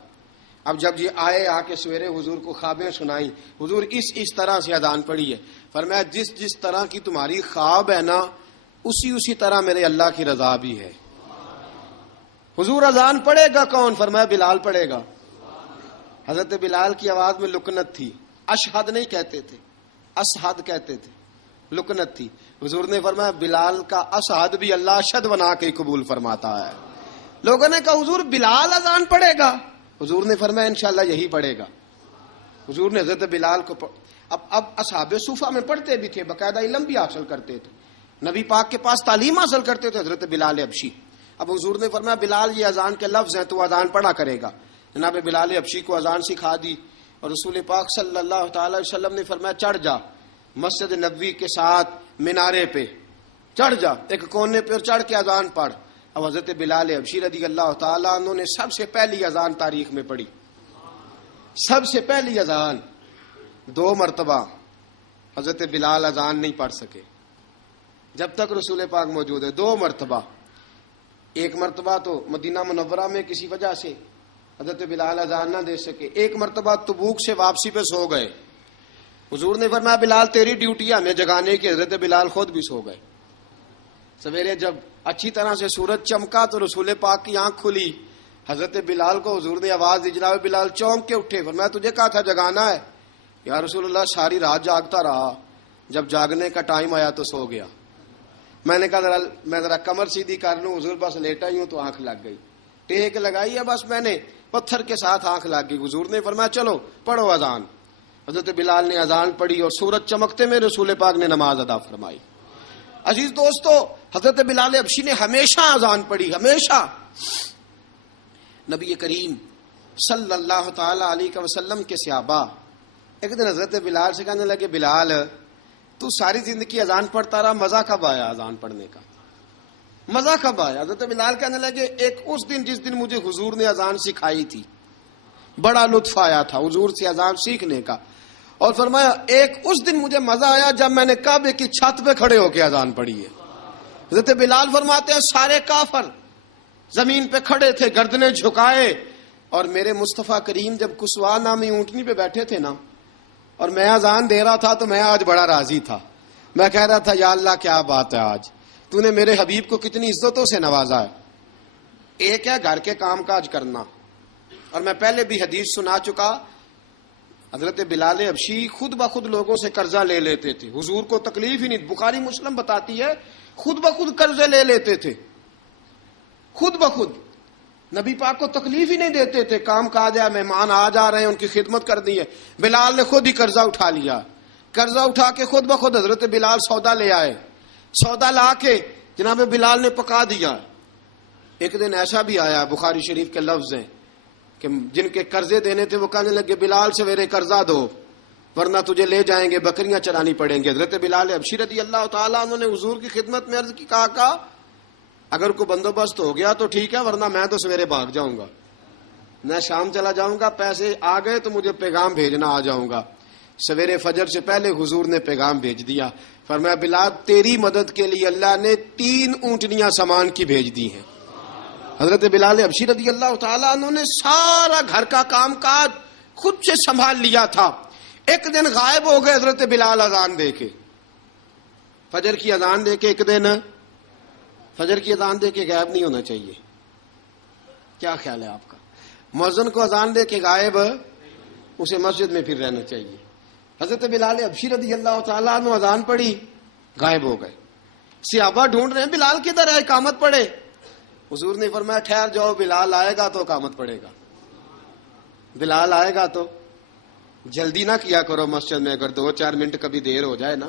اب جب یہ آئے آ کے سویرے حضور کو خوابیں سنائیں، حضور اس طرح سے اذان پڑھی ہے۔ فرمایا جس طرح کی تمہاری خواب ہے نا اسی طرح میرے اللہ کی رضا بھی ہے۔ حضور اذان پڑھے گا کون؟ فرمایا بلال پڑھے گا۔ حضرت بلال کی آواز میں لکنت تھی، اشہد نہیں کہتے تھے، اشہد کہتے تھے، لکنت تھی۔ حضور نے فرمایا بلال کا اشہد بھی اللہ اشہد بنا کے قبول فرماتا ہے۔ لوگوں نے کہا حضور بلال اذان پڑھے گا؟ حضور نے فرمایا انشاءاللہ یہی پڑھے گا۔ حضور نے حضرت بلال کو اب اصحاب صوفہ میں پڑھتے بھی تھے، باقاعدہ علم بھی حاصل کرتے تھے، نبی پاک کے پاس تعلیم حاصل کرتے تھے حضرت بلال حبشی۔ اب حضور نے فرمایا بلال یہ اذان کے لفظ ہیں تو اذان پڑھا کرے گا۔ جناب بلال حبشی کو اذان سکھا دی اور رسول پاک صلی اللہ تعالی علیہ وسلم نے فرمایا چڑھ جا مسجد نبوی کے ساتھ مینارے پہ، چڑھ جا ایک کونے پہ اور چڑھ کے اذان پڑھ۔ اب حضرت بلال حبشی رضی اللہ تعالیٰ عنہ نے سب سے پہلی اذان تاریخ میں پڑھی، سب سے پہلی اذان 2 مرتبہ حضرت بلال اذان نہیں پڑھ سکے جب تک رسول پاک موجود ہے، 2 مرتبہ۔ ایک مرتبہ تو مدینہ منورہ میں کسی وجہ سے حضرت بلال اذان نہ دے سکے، ایک مرتبہ تبوک سے واپسی پہ سو گئے۔ حضور نے فرمایا بلال تیری ڈیوٹی ہے ہمیں جگانے کی، حضرت بلال خود بھی سو گئے۔ سویرے جب اچھی طرح سے سورج چمکا تو رسول پاک کی آنکھ کھلی، حضرت بلال کو حضور نے آواز دی، جناب بلال چونک کے اٹھے، فرمایا تجھے کہا تھا جگانا ہے؟ یا رسول اللہ ساری رات جاگتا رہا، جب جاگنے کا ٹائم آیا تو سو گیا۔ میں نے کہا میں ذرا کمر سیدھی کر لوں، حضور بس لیٹا ہی ہوں تو آنکھ لگ گئی، ٹیک لگائی ہے بس میں نے، پتھر کے ساتھ آنکھ لگ گئی۔ حضور نے فرمایا چلو پڑھو اذان۔ حضرت بلال نے اذان پڑھی اور سورج چمکتے میں رسول پاک نے نماز ادا فرمائی۔ عزیز دوستو حضرت بلال حبشی نے ہمیشہ اذان پڑھی، ہمیشہ۔ نبی کریم صلی اللہ تعالی علیہ وسلم کے صحابہ ایک دن حضرت بلال سے کہنے لگے بلال تو ساری زندگی اذان پڑھتا رہا، مزہ کب آیا اذان پڑھنے کا؟ مزہ کب آیا؟ حضرت بلال کہنے لگے ایک اس دن جس دن مجھے حضور نے اذان سکھائی تھی، بڑا لطف آیا تھا حضور سے اذان سیکھنے کا، اور فرمایا ایک اس دن مجھے مزہ آیا جب میں نے کعبے کی چھت پہ کھڑے ہو کے اذان پڑھی ہے۔ حضرت بلال فرماتے ہیں سارے کافر زمین پہ کھڑے تھے گردنیں جھکائے، اور میرے مصطفیٰ کریم جب کسوا نامی اونٹنی پہ بیٹھے تھے نا اور میں اذان دے رہا تھا تو میں آج بڑا راضی تھا، میں کہہ رہا تھا یا اللہ کیا بات ہے، آج تو نے میرے حبیب کو کتنی عزتوں سے نوازا ہے۔ ایک ہے گھر کے کام کاج کرنا اور میں پہلے بھی حدیث سنا چکا، حضرت بلال حبشی خود بخود لوگوں سے قرضہ لے لیتے تھے، حضور کو تکلیف ہی نہیں، بخاری مسلم بتاتی ہے خود بخود قرضے لے لیتے تھے، خود بخود، نبی پاک کو تکلیف ہی نہیں دیتے تھے، کام کاج ہے، مہمان آ جا رہے ہیں ان کی خدمت کر دی ہے، بلال نے خود ہی قرضہ اٹھا لیا، قرضہ اٹھا کے خود بخود حضرت بلال سودا لے آئے، سودا لا کے جناب بلال نے پکا دیا۔ ایک دن ایسا بھی آیا، بخاری شریف کے لفظ ہیں کہ جن کے قرضے دینے تھے وہ کہنے لگے بلال سویرے قرضہ دو ورنہ تجھے لے جائیں گے، بکریاں چرانی پڑیں گے۔ حضرت بلال حبشی رضی اللہ تعالیٰ انہوں نے حضور کی خدمت میں عرض کی، کہا اگر کوئی بندوبست ہو گیا تو ٹھیک ہے ورنہ میں تو سویرے بھاگ جاؤں گا، میں شام چلا جاؤں گا، پیسے آ گئے تو مجھے پیغام بھیجنا، آ جاؤں گا۔ سویرے فجر سے پہلے حضور نے پیغام بھیج دیا، فرمایا بلال تیری مدد کے لیے اللہ نے 3 اونٹنیاں سامان کی بھیج دی ہیں۔ حضرت بلال حبشی رضی اللہ تعالیٰ انہوں نے سارا گھر کا کام کاج خود سے سنبھال لیا تھا۔ ایک دن غائب ہو گئے حضرت بلال اذان دے کے، فجر کی اذان دے کے، ایک دن فجر کی اذان دے کے غائب نہیں ہونا چاہیے، کیا خیال ہے آپ کا؟ مؤذن کو اذان دے کے غائب، اسے مسجد میں پھر رہنا چاہیے۔ حضرت بلال حبشی رضی اللہ تعالیٰ عنہ اذان پڑھی، غائب ہو گئے، صحابہ ڈھونڈ رہے ہیں بلال کدھر ہے، اقامت پڑھے۔ حضور نے فرمایا ٹھہر جاؤ، بلال آئے گا تو اقامت پڑھے گا، بلال آئے گا تو جلدی نہ کیا کرو مسجد میں، اگر 2-4 منٹ کبھی دیر ہو جائے نا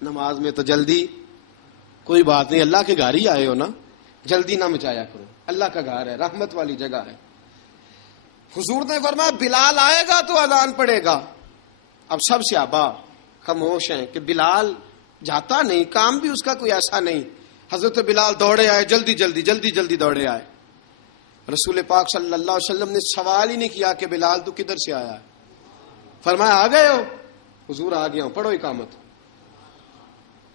نماز میں تو جلدی کوئی بات نہیں، اللہ کے گھر ہی آئے ہو نا، جلدی نہ مچایا کرو، اللہ کا گھر ہے، رحمت والی جگہ ہے۔ حضور نے فرمایا بلال آئے گا تو اذان پڑے گا۔ اب سب صحابہ خاموش ہیں کہ بلال جاتا نہیں، کام بھی اس کا کوئی ایسا نہیں۔ حضرت بلال دوڑے آئے، جلدی جلدی جلدی جلدی دوڑے آئے۔ رسول پاک صلی اللہ علیہ وسلم نے سوال ہی نہیں کیا کہ بلال تو کدھر سے آیا ہے، فرمایا آ گئے ہو؟ حضور آ گیا ہوں، پڑھو اقامت،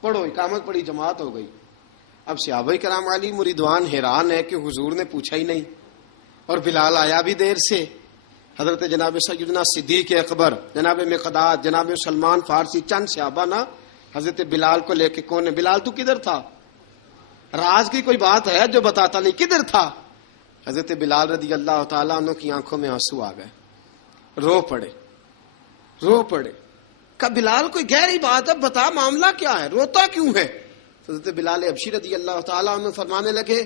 پڑھو اقامت پڑھی، جماعت ہو گئی۔ اب صحابہ کرام علی مریدوان حیران ہے کہ حضور نے پوچھا ہی نہیں اور بلال آیا بھی دیر سے۔ حضرت جناب سیدنا صدیق اکبر، جناب مقداد، جناب سلمان فارسی، چند صحابہ نا حضرت بلال کو لے کے، کون ہے بلال تو کدھر تھا؟ راز کی کوئی بات ہے جو بتاتا نہیں، کدھر تھا؟ حضرت بلال رضی اللہ تعالیٰ عنہ کی آنکھوں میں آنسو آ گئے، رو پڑے، رو پڑے۔ کہ بلال کوئی گہری بات ہے، بتا معاملہ کیا ہے، روتا کیوں ہے؟ حضرت بلال حبشی رضی اللہ تعالیٰ عنہ فرمانے لگے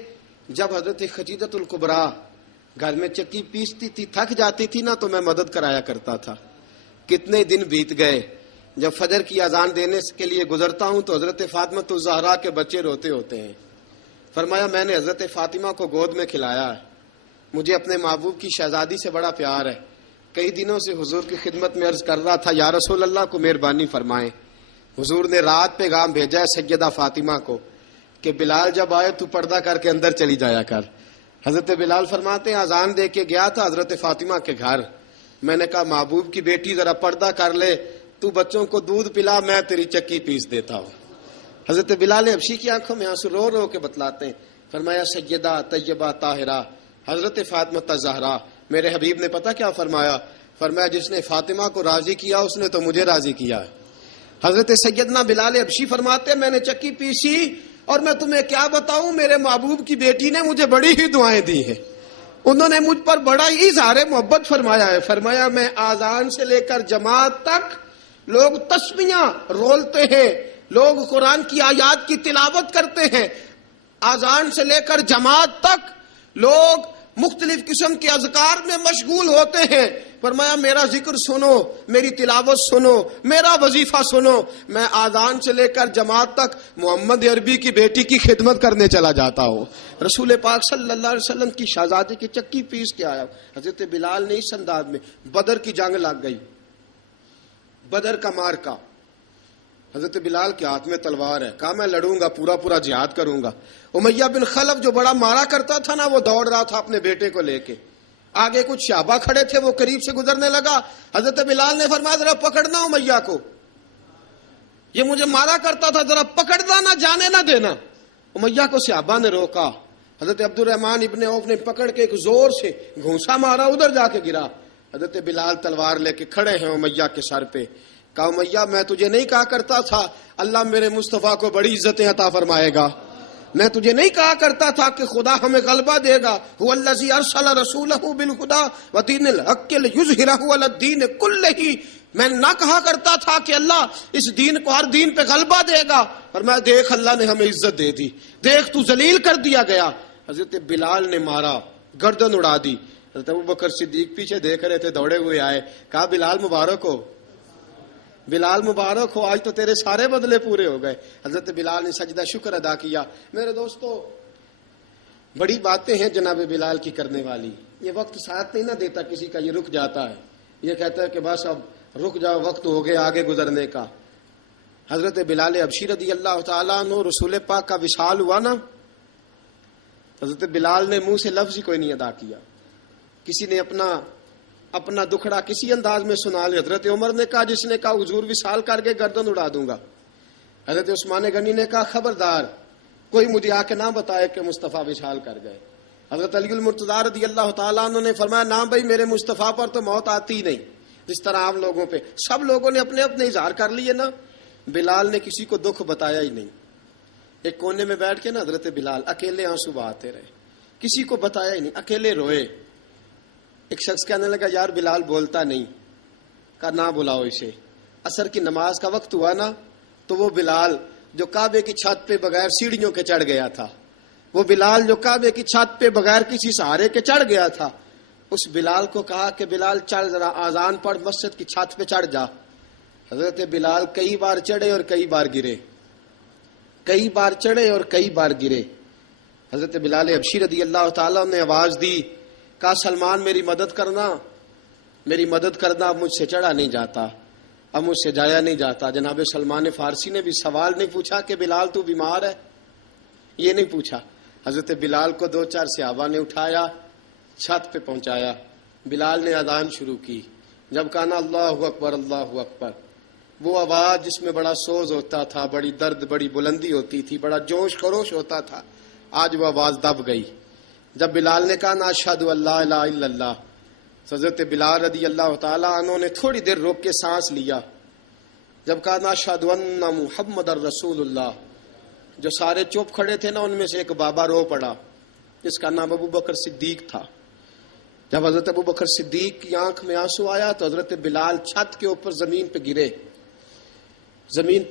جب حضرت خدیجۃ الکبریٰ گھر میں چکی پیستی تھی، تھک جاتی تھی نا تو میں مدد کرایا کرتا تھا۔ کتنے دن بیت گئے، جب فجر کی اذان دینے کے لیے گزرتا ہوں تو حضرت فاطمہ الزہرا کے بچے روتے ہوتے ہیں۔ فرمایا میں نے حضرت فاطمہ کو گود میں کھلایا ہے، مجھے اپنے محبوب کی شہزادی سے بڑا پیار ہے۔ کئی دنوں سے حضور کی خدمت میں عرض کر رہا تھا یا رسول اللہ کو مہربانی فرمائیں۔ حضور نے رات پیغام بھیجا ہے سیدہ فاطمہ کو کہ بلال جب آئے تو پردہ کر کے اندر چلی جایا کر۔ حضرت بلال فرماتے ہیں اذان دے کے گیا تھا حضرت فاطمہ کے گھر، میں نے کہا محبوب کی بیٹی ذرا پردہ کر لے، تو بچوں کو دودھ پلا، میں تیری چکی پیس دیتا ہوں۔ حضرت بلال حبشی کی آنکھوں میں آنسو رو رو کے بتلاتے ہیں، فرمایا سیدہ طیبہ طاہرہ حضرت فاطمہ الزہرا، میرے حبیب نے پتہ کیا فرمایا؟ فرمایا جس نے فاطمہ کو راضی کیا اس نے تو مجھے راضی کیا ہے۔ حضرت سیدنا بلال حبشی فرماتے ہیں میں نے چکی پیسی اور میں تمہیں کیا بتاؤں، میرے محبوب کی بیٹی نے مجھے بڑی ہی دعائیں دی ہیں، انہوں نے مجھ پر بڑا ہی اظہار محبت فرمایا ہے۔ فرمایا میں آذان سے لے کر جماعت تک لوگ تسبیحاں رولتے ہیں، لوگ قرآن کی آیات کی تلاوت کرتے ہیں، آذان سے لے کر جماعت تک لوگ مختلف قسم کے اذکار میں مشغول ہوتے ہیں۔ فرمایا میرا ذکر سنو، میری تلاوت سنو، میرا وظیفہ سنو، میں آذان سے لے کر جماعت تک محمد عربی کی بیٹی کی خدمت کرنے چلا جاتا ہوں، رسول پاک صلی اللہ علیہ وسلم کی شہزادی کی چکی پیس کے آیا۔ حضرت بلال نے اس انداز میں، بدر کی جنگ لگ گئی، بدر کا مارکا، حضرت بلال کے ہاتھ میں تلوار ہے، کہا میں لڑوں گا، پورا پورا جہاد کروں گا۔ امیہ بن خلف جو بڑا مارا کرتا تھا نا، وہ دوڑ رہا تھا اپنے بیٹے کو لے کے، آگے کچھ صحابہ کھڑے تھے، وہ قریب سے گزرنے لگا، حضرت بلال نے فرمایا ذرا پکڑنا امیہ کو، یہ مجھے مارا کرتا تھا، ذرا پکڑنا، نہ جانے نہ دینا۔ امیہ کو صحابہ نے روکا، حضرت عبد الرحمن ابن عوف نے پکڑ کے ایک زور سے گھونسا مارا، ادھر جا کے گرا۔ حضرت بلال تلوار لے کے کھڑے ہیں امیہ کے سر پہ، کہا امیہ میں تجھے نہیں کہا کرتا تھا اللہ میرے مصطفیٰ کو بڑی عزتیں عطا فرمائے گا، میں تجھے نہیں کہا کرتا تھا کہ خدا ہمیں غلبہ دے گا، هو الذی ارسل رسولہ بالہدی ودین الحق لیظہرہ علی الدین کلہ، میں نہ کہا کرتا تھا کہ اللہ اس دین کو ہر دین پہ غلبہ دے گا، اور میں دیکھ اللہ نے ہمیں عزت دے دی، دیکھ تو ذلیل کر دیا گیا۔ حضرت بلال نے مارا، گردن اڑا دی۔ حضرت ابوبکر صدیق پیچھے دیکھ رہے تھے، دوڑے ہوئے آئے، کہا بلال مبارک ہو، بلال مبارک ہو، آج تو تیرے سارے بدلے پورے ہو گئے۔ حضرت بلال نے سجدہ شکر ادا کیا۔ میرے دوستو، بڑی باتیں ہیں جناب بلال کی کرنے والی، یہ وقت ساتھ نہیں نہ دیتا کسی کا، یہ رک جاتا ہے، یہ کہتا ہے کہ بس اب رک جاؤ، وقت ہو گیا آگے گزرنے کا۔ حضرت بلال حبشی رضی اللہ تعالیٰ عنہ، رسول پاک کا وصال ہوا نا، حضرت بلال نے منہ سے لفظ ہی کوئی نہیں ادا کیا، کسی نے اپنا دکھڑا کسی انداز میں سنا لیا۔ حضرت عمر نے کہا، جس نے کہا حضور وصال کر کے گردن اڑا دوں گا۔ حضرت عثمان غنی نے کہا خبردار کوئی مجھے آ کے نہ بتائے کہ مصطفیٰ وصال کر گئے۔ حضرت علی المرتضیٰ رضی اللہ تعالیٰ عنہ نے فرمایا، نہ بھائی میرے مصطفیٰ پر تو موت آتی ہی نہیں، جس طرح عام لوگوں پہ سب لوگوں نے اپنے اپنے اظہار کر لیے نا، بلال نے کسی کو دکھ بتایا ہی نہیں۔ ایک کونے میں بیٹھ کے نا حضرت بلال اکیلے آنسو بہاتے رہے، کسی کو بتایا ہی نہیں، اکیلے روئے۔ ایک شخص کہنے لگا یار بلال بولتا نہیں، کہا نہ بلاؤ اسے۔ عصر کی نماز کا وقت ہوا نا، تو وہ بلال جو کعبے کی چھت پہ بغیر سیڑھیوں کے چڑھ گیا تھا، وہ بلال جو کعبے کی چھت پہ بغیر کسی سہارے کے چڑھ گیا تھا، اس بلال کو کہا کہ بلال چل ذرا آذان پڑھ، مسجد کی چھت پہ چڑھ جا۔ حضرت بلال کئی بار چڑھے اور کئی بار گرے، کئی بار چڑھے اور کئی بار گرے۔ حضرت بلال حبشی رضی اللہ تعالیٰ نے آواز دی، کہا سلمان میری مدد کرنا، میری مدد کرنا، اب مجھ سے چڑھا نہیں جاتا، اب مجھ سے جایا نہیں جاتا۔ جناب سلمان فارسی نے بھی سوال نہیں پوچھا کہ بلال تو بیمار ہے، یہ نہیں پوچھا۔ حضرت بلال کو 2-4 صحابہ نے اٹھایا، چھت پہ پہنچایا، بلال نے اذان شروع کی۔ جب کہا نا اللہ اکبر اللہ اکبر، وہ آواز جس میں بڑا سوز ہوتا تھا، بڑی درد، بڑی بلندی ہوتی تھی، بڑا جوش خروش ہوتا تھا، آج وہ آواز دب گئی۔ جب بلال نے کہا نا اشہد ان لا الہ الا اللہ، حضرت بلال رضی اللہ تعالیٰ عنہ نے تھوڑی دیر روک کے سانس لیا۔ جب کہا نا اشہد ان محمد الرسول اللہ، جو سارے چپ کھڑے تھے نا، ان میں سے ایک بابا رو پڑا، جس کا نام ابو بکر صدیق تھا۔ جب حضرت ابو بکر صدیق کی آنکھ میں آنسو آیا تو حضرت بلال چھت کے اوپر زمین پہ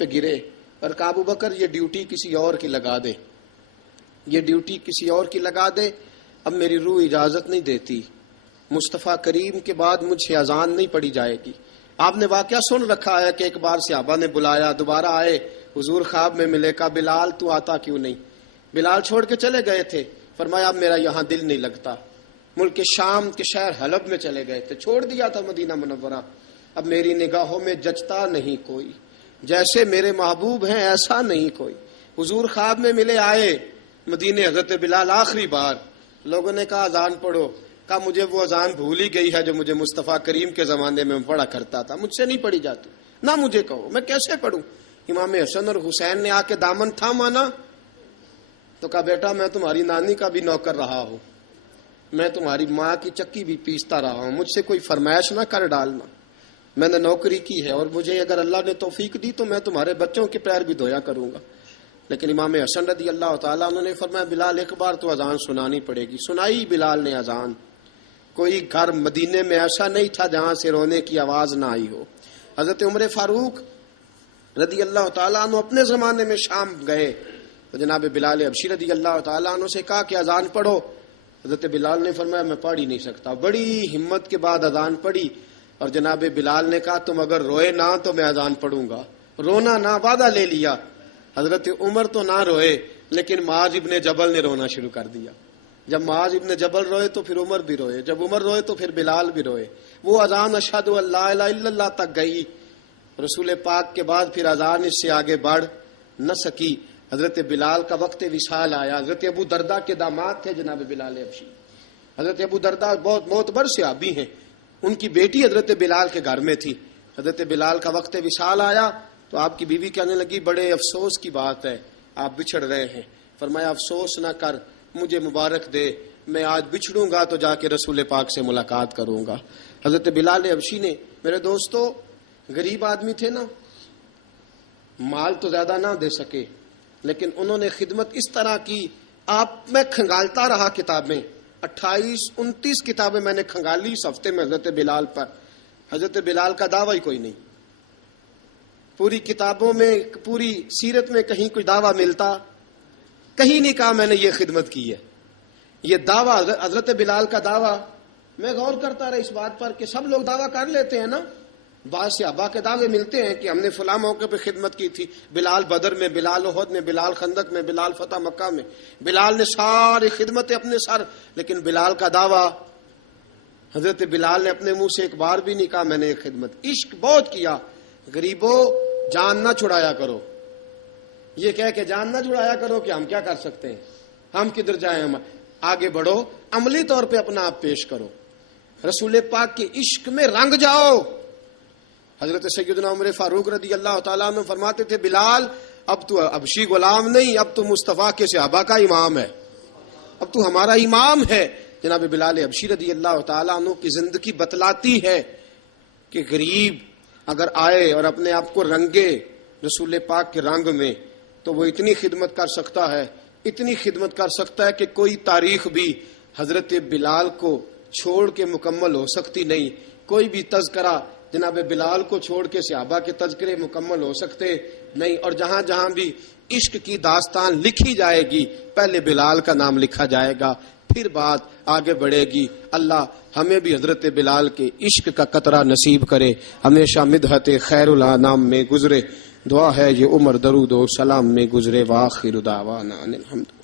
گرے اور کہا ابو بکر یہ ڈیوٹی کسی اور کی لگا دے، یہ ڈیوٹی کسی اور کی لگا دے، اب میری روح اجازت نہیں دیتی، مصطفیٰ کریم کے بعد مجھ سے اذان نہیں پڑھی جائے گی۔ آپ نے واقعہ سن رکھا ہے کہ ایک بار صحابہ نے بلایا، دوبارہ آئے، حضور خواب میں ملے، کہا بلال تو آتا کیوں نہیں؟ بلال چھوڑ کے چلے گئے تھے، فرمایا اب میرا یہاں دل نہیں لگتا، ملک شام کے شہر حلب میں چلے گئے تھے، چھوڑ دیا تھا مدینہ منورہ، اب میری نگاہوں میں جچتا نہیں کوئی، جیسے میرے محبوب ہیں ایسا نہیں کوئی۔ حضور خواب میں ملے، آئے مدینے، حضرت بلال آخری بار، لوگوں نے کہا اذان پڑھو، کہا مجھے وہ اذان بھول ہی گئی ہے جو مجھے مصطفیٰ کریم کے زمانے میں پڑھا کرتا تھا، مجھ سے نہیں پڑھی جاتی، نہ مجھے کہو، میں کیسے پڑھوں؟ امام حسن اور حسین نے آ کے دامن تھاما نا، تو کہا بیٹا میں تمہاری نانی کا بھی نوکر رہا ہوں، میں تمہاری ماں کی چکی بھی پیستا رہا ہوں، مجھ سے کوئی فرمائش نہ کر ڈالنا، میں نے نوکری کی ہے، اور مجھے اگر اللہ نے توفیق دی تو میں تمہارے بچوں کے پیر بھی دھویا کروں گا۔ لیکن امام حسن رضی اللہ تعالیٰ عنہ نے فرمایا بلال ایک بار تو اذان سنانی پڑے گی۔ سنائی بلال نے اذان۔ کوئی گھر مدینے میں ایسا نہیں تھا جہاں سے رونے کی آواز نہ آئی ہو۔ حضرت عمر فاروق رضی اللہ تعالیٰ عنہ اپنے زمانے میں شام گئے تو جناب بلال حبشی رضی اللہ تعالیٰ عنہ سے کہا کہ اذان پڑھو۔ حضرت بلال نے فرمایا میں پڑھ ہی نہیں سکتا، بڑی ہمت کے بعد اذان پڑھی، اور جناب بلال نے کہا تم اگر روئے نہ تو میں اذان پڑھوں گا، رونا نہ، وعدہ لے لیا۔ حضرت عمر تو نہ روئے، لیکن معاذ ابن جبل نے رونا شروع کر دیا۔ جب معاذ ابن جبل روئے تو پھر عمر بھی روئے، جب عمر روئے تو پھر بلال بھی روئے۔ وہ اذان اشہد ان لا الہ الا اللہ تک گئی، رسول پاک کے بعد پھر اذان اس سے آگے بڑھ نہ سکی۔ حضرت بلال کا وقت وصال آیا۔ حضرت ابو درداء کے داماد تھے جناب بلال حبشی۔ حضرت ابو درداء بہت معتبر صحابی ہیں، ان کی بیٹی حضرت بلال کے گھر میں تھی۔ حضرت بلال کا وقت وصال آیا تو آپ کی بیوی کہنے لگی بڑے افسوس کی بات ہے، آپ بچھڑ رہے ہیں۔ فرمایا افسوس نہ کر، مجھے مبارک دے، میں آج بچھڑوں گا تو جا کے رسول پاک سے ملاقات کروں گا۔ حضرت بلال حبشی نے، میرے دوستو، غریب آدمی تھے نا، مال تو زیادہ نہ دے سکے، لیکن انہوں نے خدمت اس طرح کی. میں کھنگالتا رہا کتابیں، 28-29 کتابیں میں نے کھنگالی اس ہفتے میں حضرت بلال پر. حضرت بلال کا دعویٰ ہی کوئی نہیں. پوری کتابوں میں، پوری سیرت میں کہیں کوئی دعویٰ ملتا؟ کہیں نہیں کہا میں نے یہ خدمت کی ہے. یہ دعویٰ حضرت بلال کا دعویٰ، میں غور کرتا رہا اس بات پر کہ سب لوگ دعویٰ کر لیتے ہیں نا. بعض صحابہ کے دعوے ملتے ہیں کہ ہم نے فلاں موقع پہ خدمت کی تھی، بلال بدر میں، بلال احد میں، بلال خندق میں، بلال فتح مکہ میں، بلال نے ساری خدمتیں اپنے سر. لیکن بلال کا دعویٰ، حضرت بلال نے اپنے منہ سے ایک بار بھی نہیں کہا میں نے یہ خدمت. عشق بہت کیا. غریبوں جان نہ چھڑایا کرو، یہ کہہ کے جان نہ چھڑایا کرو کہ ہم کیا کر سکتے ہیں، ہم کدھر جائیں. ہم آگے بڑھو، عملی طور پہ اپنا آپ پیش کرو، رسول پاک کے عشق میں رنگ جاؤ. حضرت سیدنا عمر فاروق رضی اللہ تعالیٰ عنہ فرماتے تھے بلال اب تو حبشی غلام نہیں، اب تو مصطفیٰ کے صحابہ کا امام ہے، اب تو ہمارا امام ہے. جناب بلال حبشی رضی اللہ تعالیٰ عنہ کی زندگی بتلاتی ہے کہ غریب اگر آئے اور اپنے آپ کو رنگے رسول پاک کے رنگ میں تو وہ اتنی خدمت کر سکتا ہے، اتنی خدمت کر سکتا ہے کہ کوئی تاریخ بھی حضرت بلال کو چھوڑ کے مکمل ہو سکتی نہیں. کوئی بھی تذکرہ جناب بلال کو چھوڑ کے صحابہ کے تذکرے مکمل ہو سکتے نہیں. اور جہاں جہاں بھی عشق کی داستان لکھی جائے گی پہلے بلال کا نام لکھا جائے گا، پھر بات آگے بڑھے گی. اللہ ہمیں بھی حضرت بلال کے عشق کا قطرہ نصیب کرے، ہمیشہ مدحت خیر الانام میں گزرے. دعا ہے یہ عمر درود و سلام میں گزرے. وآخر دعوانا ان الحمد